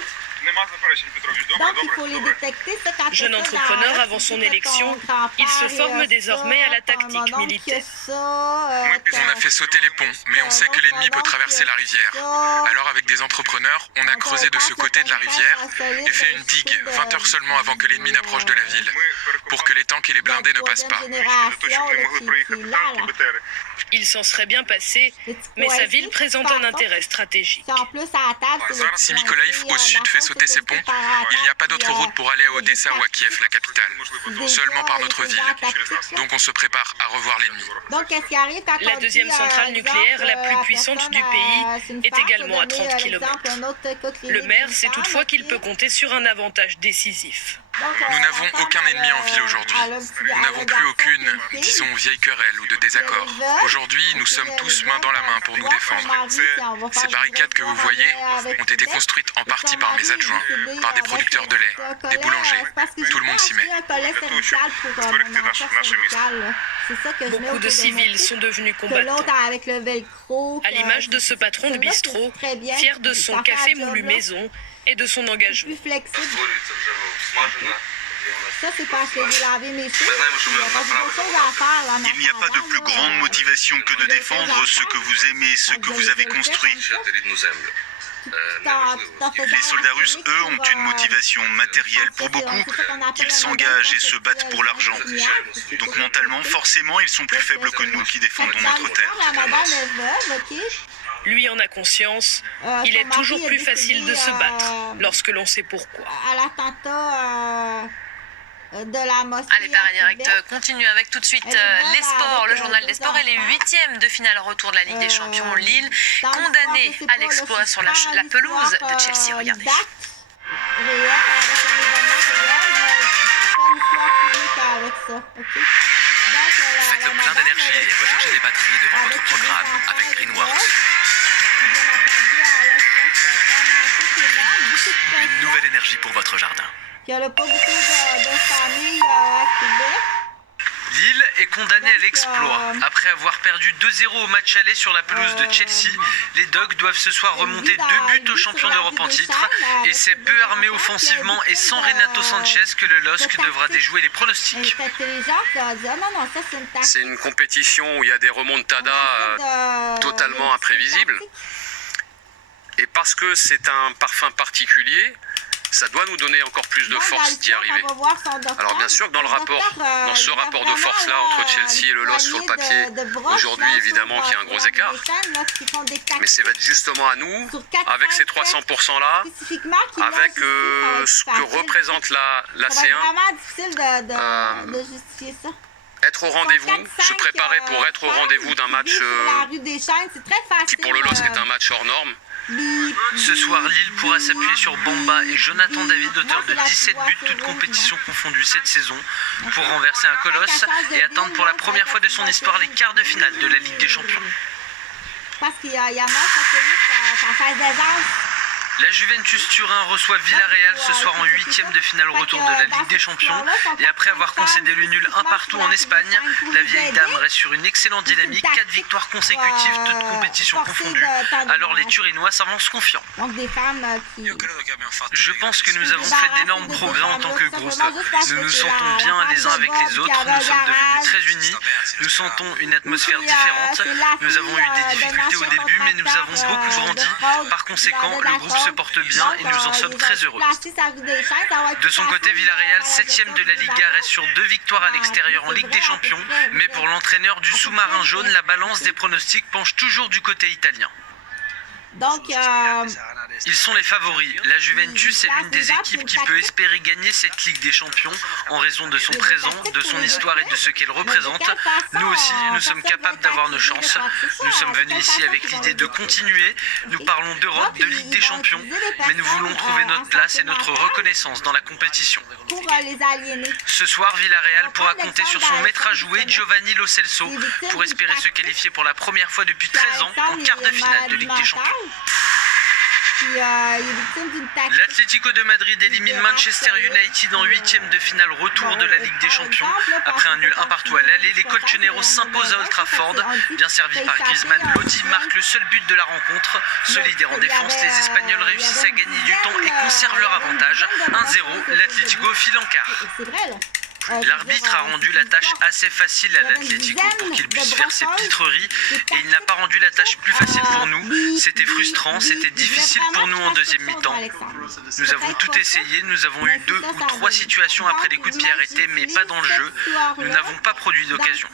Donc, il faut les détecter. Jeune entrepreneur avant son élection, il se forme désormais à la tactique militaire. On a fait sauter les ponts, mais on sait que l'ennemi peut traverser la rivière. Alors avec des entrepreneurs, on a creusé de ce côté de la rivière et fait une digue 20 heures seulement avant que l'ennemi n'approche de la ville, pour que les tanks et les blindés ne passent pas. Il s'en serait bien passé, mais sa ville présente un intérêt stratégique. Si Mykolaïv au sud fait sauter ses ponts, il n'y a pas d'autre route pour aller à Odessa ou à Kiev, la capitale. Seulement par notre ville. Donc on se prépare à revoir l'ennemi. La deuxième centrale nucléaire la plus puissante du pays est également à 30 km. Le maire sait toutefois qu'il peut compter sur un avantage décisif. Nous n'avons aucun ennemi en ville aujourd'hui. Nous n'avons plus aucune, disons, vieille querelle ou de désaccord. Aujourd'hui, nous sommes tous main dans la main pour nous défendre. Ces barricades que vous voyez ont été construites en partie par mes adjoints, par des producteurs de lait, des boulangers. Tout le monde s'y met. Beaucoup de civils sont devenus combattants. À l'image de ce patron de bistrot, fier de son café moulu maison et de son engagement. Ça, c'est parce que j'ai lavé mes cheveux. Il n'y a pas de plus grande motivation que de défendre ce que vous aimez, ce que vous avez construit. Les soldats russes, eux, ont une motivation matérielle. Pour beaucoup, ils s'engagent et se battent pour l'argent. Donc mentalement, forcément, ils sont plus faibles que nous qui défendons notre terre. Lui en a conscience, il est toujours plus facile de se battre lorsque l'on sait pourquoi. À l'attentat de la mosquée. Allez, Paris Direct continue avec tout de suite les sports, le journal des sports et les huitièmes de finale retour de la Ligue des Champions. Lille, condamné à l'exploit sur la pelouse de Chelsea. Regardez. Faites le plein d'énergie et rechargez les batteries devant votre programme avec Greenworks. Une nouvelle énergie pour votre jardin. Lille est condamné à l'exploit. Après avoir perdu 2-0 au match aller sur la pelouse de Chelsea, les Dogs doivent ce soir remonter 2 buts aux champions d'Europe en titre. Et c'est peu armé offensivement et sans Renato Sanchez que le LOSC devra déjouer les pronostics. C'est une compétition où il y a des remontadas totalement imprévisibles. Et parce que c'est un parfum particulier, ça doit nous donner encore plus de force d'y arriver. Alors bien sûr que dans ce rapport de force-là entre Chelsea et le LOS sur le papier, aujourd'hui évidemment qu'il y a un gros écart. Mais ça va être justement à nous, avec ces 300%-là, avec ce que représente la C1, être au rendez-vous, se préparer pour être au rendez-vous d'un match qui pour le LOSC est un match hors norme. Ce soir, Lille pourra s'appuyer sur Bamba et Jonathan David, auteur de 17 buts, toutes compétitions confondues cette saison, pour renverser un colosse et atteindre pour la première fois de son histoire les quarts de finale de la Ligue des Champions. La Juventus Turin reçoit Villarreal ce soir en 8e de finale retour de la Ligue des Champions. Et après avoir concédé le nul 1 partout en Espagne, la vieille dame reste sur une excellente dynamique, 4 victoires consécutives, toutes compétitions confondues. Alors les Turinois s'avancent confiants. Je pense que nous avons fait d'énormes progrès en tant que groupe. Nous nous sentons bien les uns avec les autres, nous sommes devenus très unis, nous sentons une atmosphère différente. Nous avons eu des difficultés au début, mais nous avons beaucoup grandi. Par conséquent, le groupe se porte bien et nous en sommes très heureux. De son côté, Villarreal, 7e de la Liga, reste sur 2 victoires à l'extérieur en Ligue des Champions. Mais pour l'entraîneur du sous-marin jaune, la balance des pronostics penche toujours du côté italien. Ils sont les favoris. La Juventus est l'une des équipes qui peut espérer gagner cette Ligue des Champions en raison de son présent, de son histoire et de ce qu'elle représente. Nous aussi, nous sommes capables d'avoir nos chances. Nous sommes venus ici avec l'idée de continuer. Nous parlons d'Europe, de Ligue des Champions, mais nous voulons trouver notre place et notre reconnaissance dans la compétition. Ce soir, Villarreal pourra compter sur son maître à jouer, Giovanni Lo Celso, pour espérer se qualifier pour la première fois depuis 13 ans en quart de finale de Ligue des Champions. L'Atlético de Madrid élimine Manchester United en 8e de finale retour de la Ligue des Champions. Après un nul 1 partout à l'aller, les Colchoneros s'imposent à Old Trafford. Bien servi par Griezmann, Lodi marque le seul but de la rencontre. Solidaires en défense, les Espagnols réussissent à gagner du temps et conservent leur avantage. 1-0, l'Atlético file en quart. L'arbitre a rendu la tâche assez facile à l'Atlético pour qu'il puisse faire ses pitreries et il n'a pas rendu la tâche plus facile pour nous. C'était frustrant, c'était difficile pour nous en deuxième mi-temps. Nous avons tout essayé, nous avons eu 2 ou 3 situations après des coups de pied arrêtés, mais pas dans le jeu. Nous n'avons pas produit d'occasion.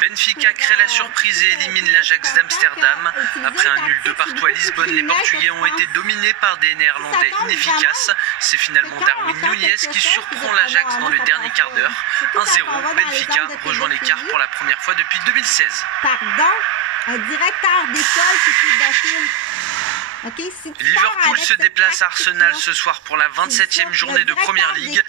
Benfica crée la surprise et élimine l'Ajax d'Amsterdam. Après un nul 2 partout à Lisbonne, les Portugais ont été dominés par des Néerlandais inefficaces. C'est finalement Darwin Núñez qui surprend l'Ajax dans le dernier quart d'heure. 1-0, Benfica rejoint l'écart pour la première fois depuis 2016. Un directeur d'école qui fait d'un film. Liverpool se déplace à Arsenal ce soir pour la 27e journée de Premier League.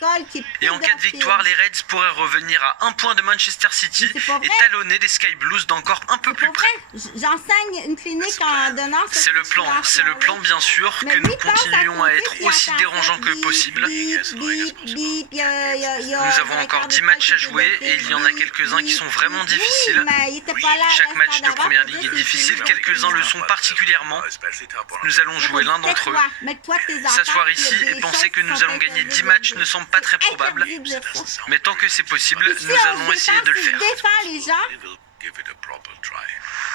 Et en cas de victoire, les Reds pourraient revenir à 1 point de Manchester City et talonner les Sky Blues d'encore un peu plus près. J'enseigne une clinique en donnant. C'est le plan bien sûr, que nous continuions à être aussi dérangeants que possible. Nous avons encore 10 matchs à jouer et il y en a quelques-uns qui sont vraiment difficiles. Chaque match de Premier League est difficile, quelques-uns le sont particulièrement. Nous allons jouer l'un d'entre eux. S'asseoir ici et penser que nous allons gagner 10 matchs ne semble pas très probable. Mais tant que c'est possible, nous allons essayer de le faire.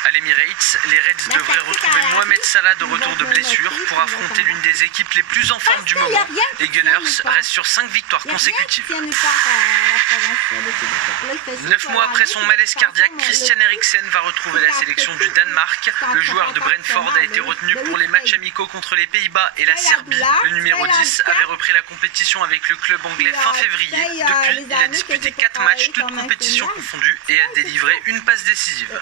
À l'Emirates, les Reds devraient retrouver Mohamed Salah de retour de blessure pour affronter l'une des équipes les plus en forme du moment. Les Gunners restent sur 5 victoires consécutives. 9 mois après son malaise cardiaque, Christian Eriksen va retrouver la sélection du Danemark. Le joueur de Brentford a été retenu pour les matchs amicaux contre les Pays-Bas et la Serbie. Le numéro 10 avait repris la compétition avec le club anglais fin février. Depuis, il a disputé 4 matchs, toutes compétitions confondues, et a délivré une passe décisive.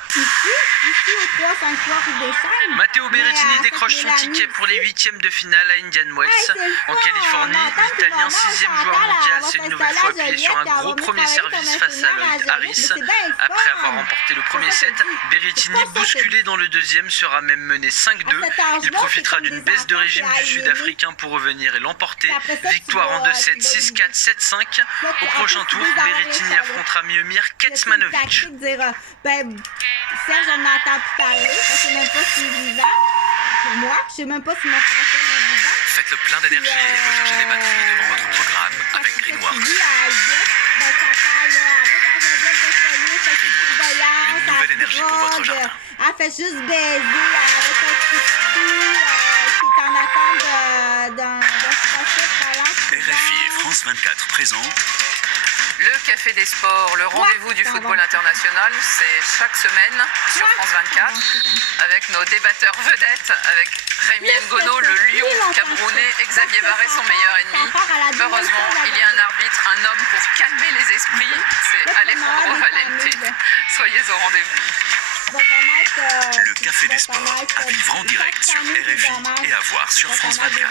Matteo Berrettini décroche son ticket pour les 8e de finale à Indian Wells. En Californie, l'Italien 6e joueur mondial s'est une nouvelle fois appuyé sur un gros premier service face à Lloyd Harris. Après avoir remporté le premier set, Berrettini, bousculé dans le deuxième, sera même mené 5-2. Il profitera d'une baisse de régime du Sud-Africain pour revenir et l'emporter. Victoire en 2-7, 6-4, 7-5. Au prochain tour, Berrettini affrontera Miomir Kecmanovic. Serge, j'en entends plus parler. Je sais même pas s'il est vivant. Pour moi, je sais même pas si mon français est vivant. Faites le plein d'énergie et rechargez les batteries devant votre programme avec Greenworks. Une nouvelle d'énergie pour votre jardin. Elle fait juste baiser avec un petit qui est en attente d'un spachet par là. RFI et France 24 présentent Le Café des Sports, le rendez-vous du football international, c'est chaque semaine sur France 24 avec nos débatteurs vedettes, avec Rémi Ngono, le lion camerounais, et Xavier Barré, son meilleur ennemi. Heureusement, il y a un arbitre, un homme pour calmer les esprits, c'est Alejandro Valente. Soyez au rendez-vous. le Café des Sports à vivre en direct sur RFI et à voir sur France 24.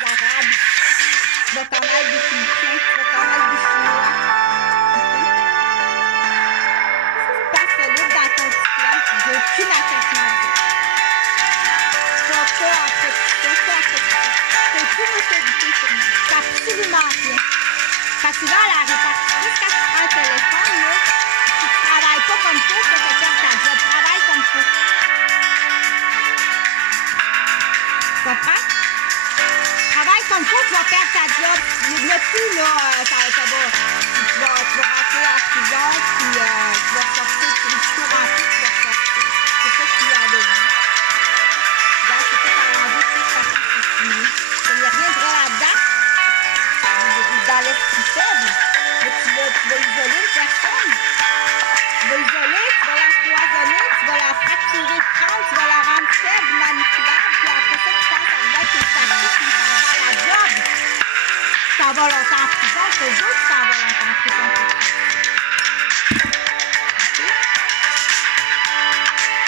Parce que là, à la répartitrice, quand tu prends un téléphone, là, tu ne travailles pas comme ça, tu vas perdre ta job. Travaille comme ça. Tu comprends? Travaille comme ça, tu vas perdre ta job. Le tout, là, ça va. Tu vas rentrer en prison, puis tu vas sortir, tu vas rentrer, tu vas sortir. C'est ça que tu as de vie. Donc, c'est tout arrangé, ça c'est fini. Il n'y a rien de vrai là-dedans. Dans l'esprit faible, mais tu vas isoler une personne. Tu vas isoler, tu vas l'empoisonner, tu vas la fracturer de crâne, tu vas la rendre faible, manipulable, puis après ça, tu penses à avec une tactique, puis tu t'en vas à la job. Tu t'en vas longtemps en prison, je te jure que tu t'en vas longtemps en prison pour ça.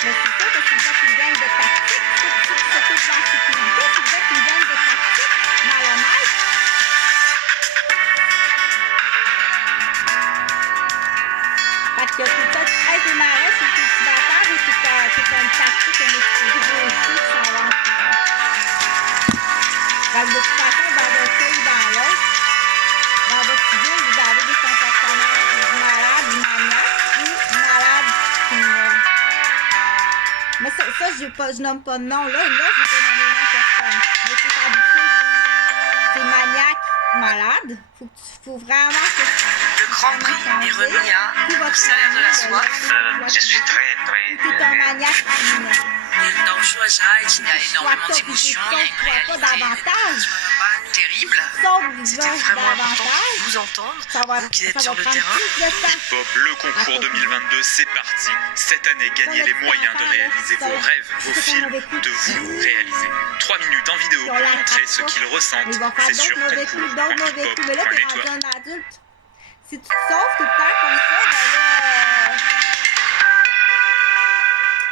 Mais c'est sûr que tu fais une gang de tactiques, tu t'occupes de la sécurité, tu fais une gang de tactiques malhonnêtes. Fait qu'il y a tout le temps, tu traites des marais sur le cultivateur et tu as une tactique, un esprit de réussite qui s'en va en prison. Fait que de toute façon, dans un cas ou dans l'autre, dans votre ville, vous avez des comportements malades, maniaques ou malades criminels. Mais ça je nomme pas de nom. Là, je vais pas nommer le nom de personne. Mais c'est habitué. C'est maniaque, malade. Faut vraiment que Le Grand Prix est remis à Salaire de la Soif. Je suis très c'est un maniaque criminel. Il y a énormément d'émotions, il y a une réalité davantage. terrible. C'était vraiment important de vous entendre, vous qui êtes sur le terrain. Hip-Hop, le concours 2022, c'est parti. Cette année, gagnez les moyens de réaliser vos rêves, vos films, de vous réaliser. 3 minutes en vidéo pour montrer ce qu'ils ressentent. C'est sur concours.hip-hop.network. Si tu te sauves tout le temps comme ça, ben là,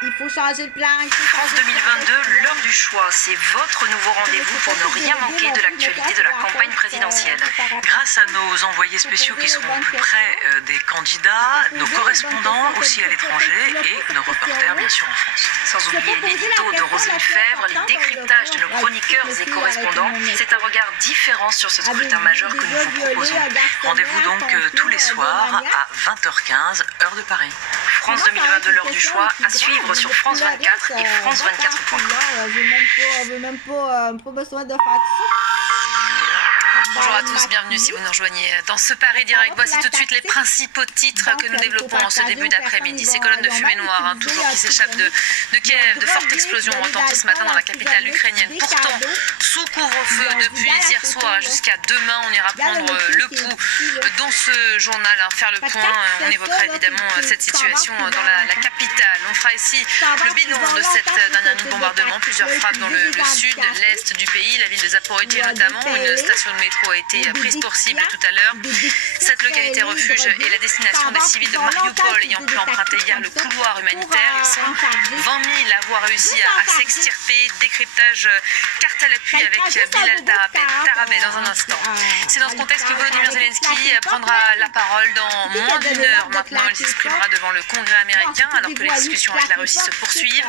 il faut changer le plan. France 2022, l'heure du choix, c'est votre nouveau rendez-vous pour ne rien manquer de l'actualité de la campagne présidentielle. Grâce à nos envoyés spéciaux qui seront au plus près des candidats, nos correspondants aussi à l'étranger et nos reporters bien sûr en France. Sans oublier l'édito de Roselyne Fèvre, les décryptages de nos chroniqueurs et correspondants. C'est un regard différent sur ce scrutin majeur que nous vous proposons. Rendez-vous donc tous les soirs à 20h15, heure de Paris. France 2022, l'heure du choix, à suivre sur France 24 et France24.com. J'ai même pas besoin de faire tout ça. Bonjour à tous, bienvenue si vous nous rejoignez dans ce Paris Direct. Voici tout de suite les principaux titres que nous développons en ce début d'après-midi. Ces colonnes de fumée noire, toujours qui s'échappent de Kiev. De fortes explosions retentissent ce matin dans la capitale ukrainienne. Pourtant, sous couvre-feu depuis hier soir jusqu'à demain, on ira prendre le pouls dans ce journal, faire le point. On évoquera évidemment cette situation dans la capitale. On fera ici le bilan de cette dernière nuit de bombardement. Plusieurs frappes dans le sud, l'est du pays, la ville de Zaporijjia notamment. Une station de métro a été prise pour cible tout à l'heure. Cette localité refuge est la destination des civils de Mariupol ayant pu emprunter hier le couloir humanitaire. Ils sont 20 000 à avoir réussi à s'extirper. Décryptage carte à l'appui avec Bilal Tarabé dans un instant. C'est dans ce contexte que Volodymyr Zelensky prendra la parole dans moins d'une heure maintenant. Il s'exprimera devant le Congrès américain alors que les discussions avec la Russie se poursuivent.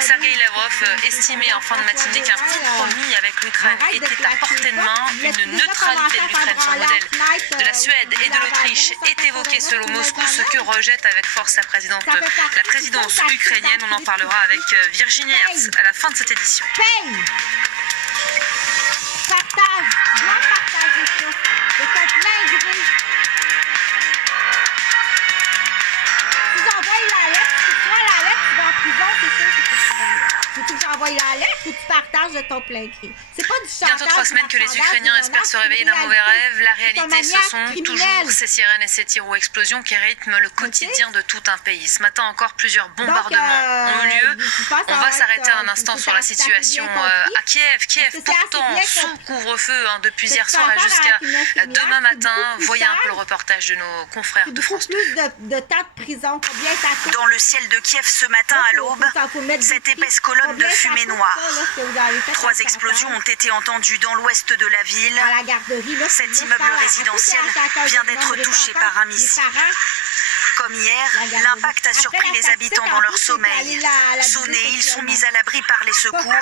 Sergei Lavrov estimait en fin de matinée qu'un compromis avec l'Ukraine était à portée de main. Une neutralité de l'Ukraine sur le modèle de la Suède et de l'Autriche est évoquée selon Moscou, ce que rejette avec force la présidence ukrainienne. On en parlera avec Virginie Hertz à la fin de cette édition. Partage, dois partager ça. De ton plein gré. Si j'envoie la lettre, c'est toi la lettre, tu vas faut que tu partages de ton plein gré. C'est pas du chantage. Bientôt 3 semaines que les Ukrainiens espèrent se réveiller d'un mauvais rêve. La réalité, ce sont toujours ces sirènes et ces tirs ou explosions qui rythment le quotidien de tout un pays. Ce matin encore, plusieurs bombardements ont eu lieu. On va s'arrêter un instant sur la situation à Kiev. Kiev, pourtant, sous couvre-feu depuis hier soir et jusqu'à demain matin. Voyez un peu le reportage de nos confrères de France 2. Dans le ciel de Kiev ce matin à l'aube, cette épaisse colonne de fumée noire. 3 explosions ont été entendues dans l'ouest de la ville. Cet immeuble résidentiel vient d'être touché par un missile. Comme hier, l'impact a surpris les habitants dans leur sommeil. Sonnés, ils sont mis à l'abri par les secours.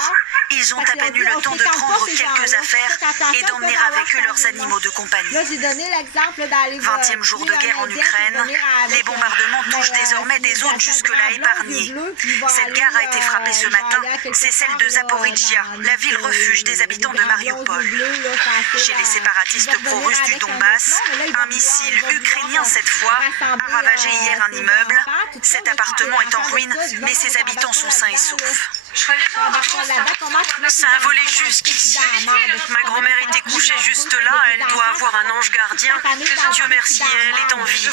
Ils ont à peine eu le temps de prendre quelques affaires et d'emmener avec eux leurs animaux de compagnie. 20e jour de guerre en Ukraine, les bombardements touchent désormais des zones jusque-là épargnées. Cette gare a été frappée ce matin, c'est celle de Zaporizhia, la ville refuge des habitants de Mariupol. Chez les séparatistes pro-russes du Donbass, un missile ukrainien cette fois a ravagé hier un immeuble. Cet appartement est en ruine, mais ses habitants sont sains et saufs. Ça a volé jusqu'ici. Ma grand-mère était couchée juste là, elle doit avoir un ange gardien. Dieu merci, elle est en vie.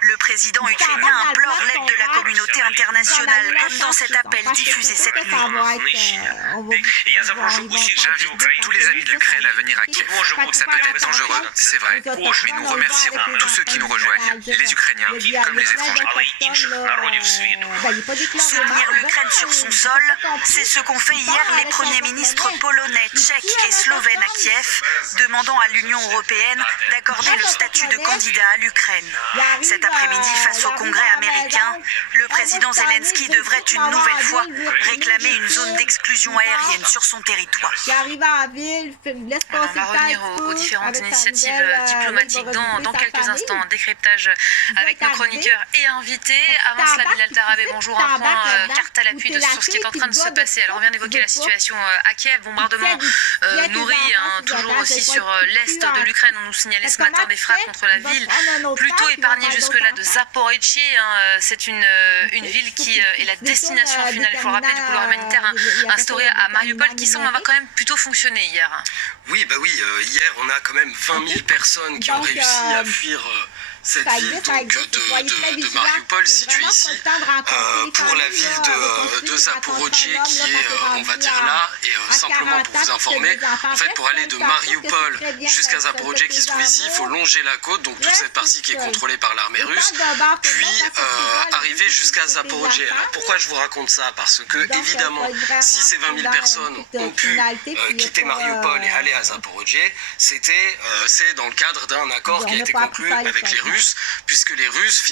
Le président ukrainien implore l'aide de la communauté internationale, comme dans cet appel diffusé cette nuit. J'invite tous les amis de l'Ukraine à venir à Kiev. Ça peut être dangereux, c'est vrai, mais nous remercierons tous ceux qui nous rejoignent, les Ukrainiens comme les étrangers. Soutenir l'Ukraine sur son sol, c'est ce qu'ont fait hier les premiers ministres polonais, tchèques et slovènes à Kiev, demandant à l'Union européenne d'accorder le statut de candidat à l'Ukraine. Cet après-midi, face au Congrès américain, le président Zelensky devrait une nouvelle fois réclamer une zone d'exclusion aérienne sur son territoire. On va revenir aux différentes initiatives diplomatiques dans quelques instants. Un décryptage avec nos chroniqueurs et invités. Avant cela, Bilal Tarabé, bonjour. Un point carte à l'appui sur ce qui est en train de se passer. Alors, on vient d'évoquer la situation à Kiev. Bombardement nourri, toujours aussi sur l'est de l'Ukraine. On nous signalait ce matin des frappes contre la ville, plutôt épargnée jusque-là de Zaporizhzhia. C'est une ville qui est la destination finale, il faut le rappeler, du couloir humanitaire instauré à Mariupol, qui semble avoir quand même plutôt fonctionné hier. Oui, hier on a quand même 20 000 personnes qui ont réussi à fuir cette ville donc de Mariupol située ici pour la ville de Zaporizhzhia qui est on va dire là et simplement pour vous informer en fait pour aller de Mariupol jusqu'à Zaporizhzhia qui se trouve ici il faut longer la côte donc toute cette partie qui est contrôlée par l'armée russe puis arriver jusqu'à Zaporizhzhia. Alors pourquoi je vous raconte ça? Parce que évidemment si ces 20 000 personnes ont pu quitter Mariupol et aller à Zaporizhzhia c'est dans le cadre d'un accord qui a été conclu avec les Russes puisque les Russes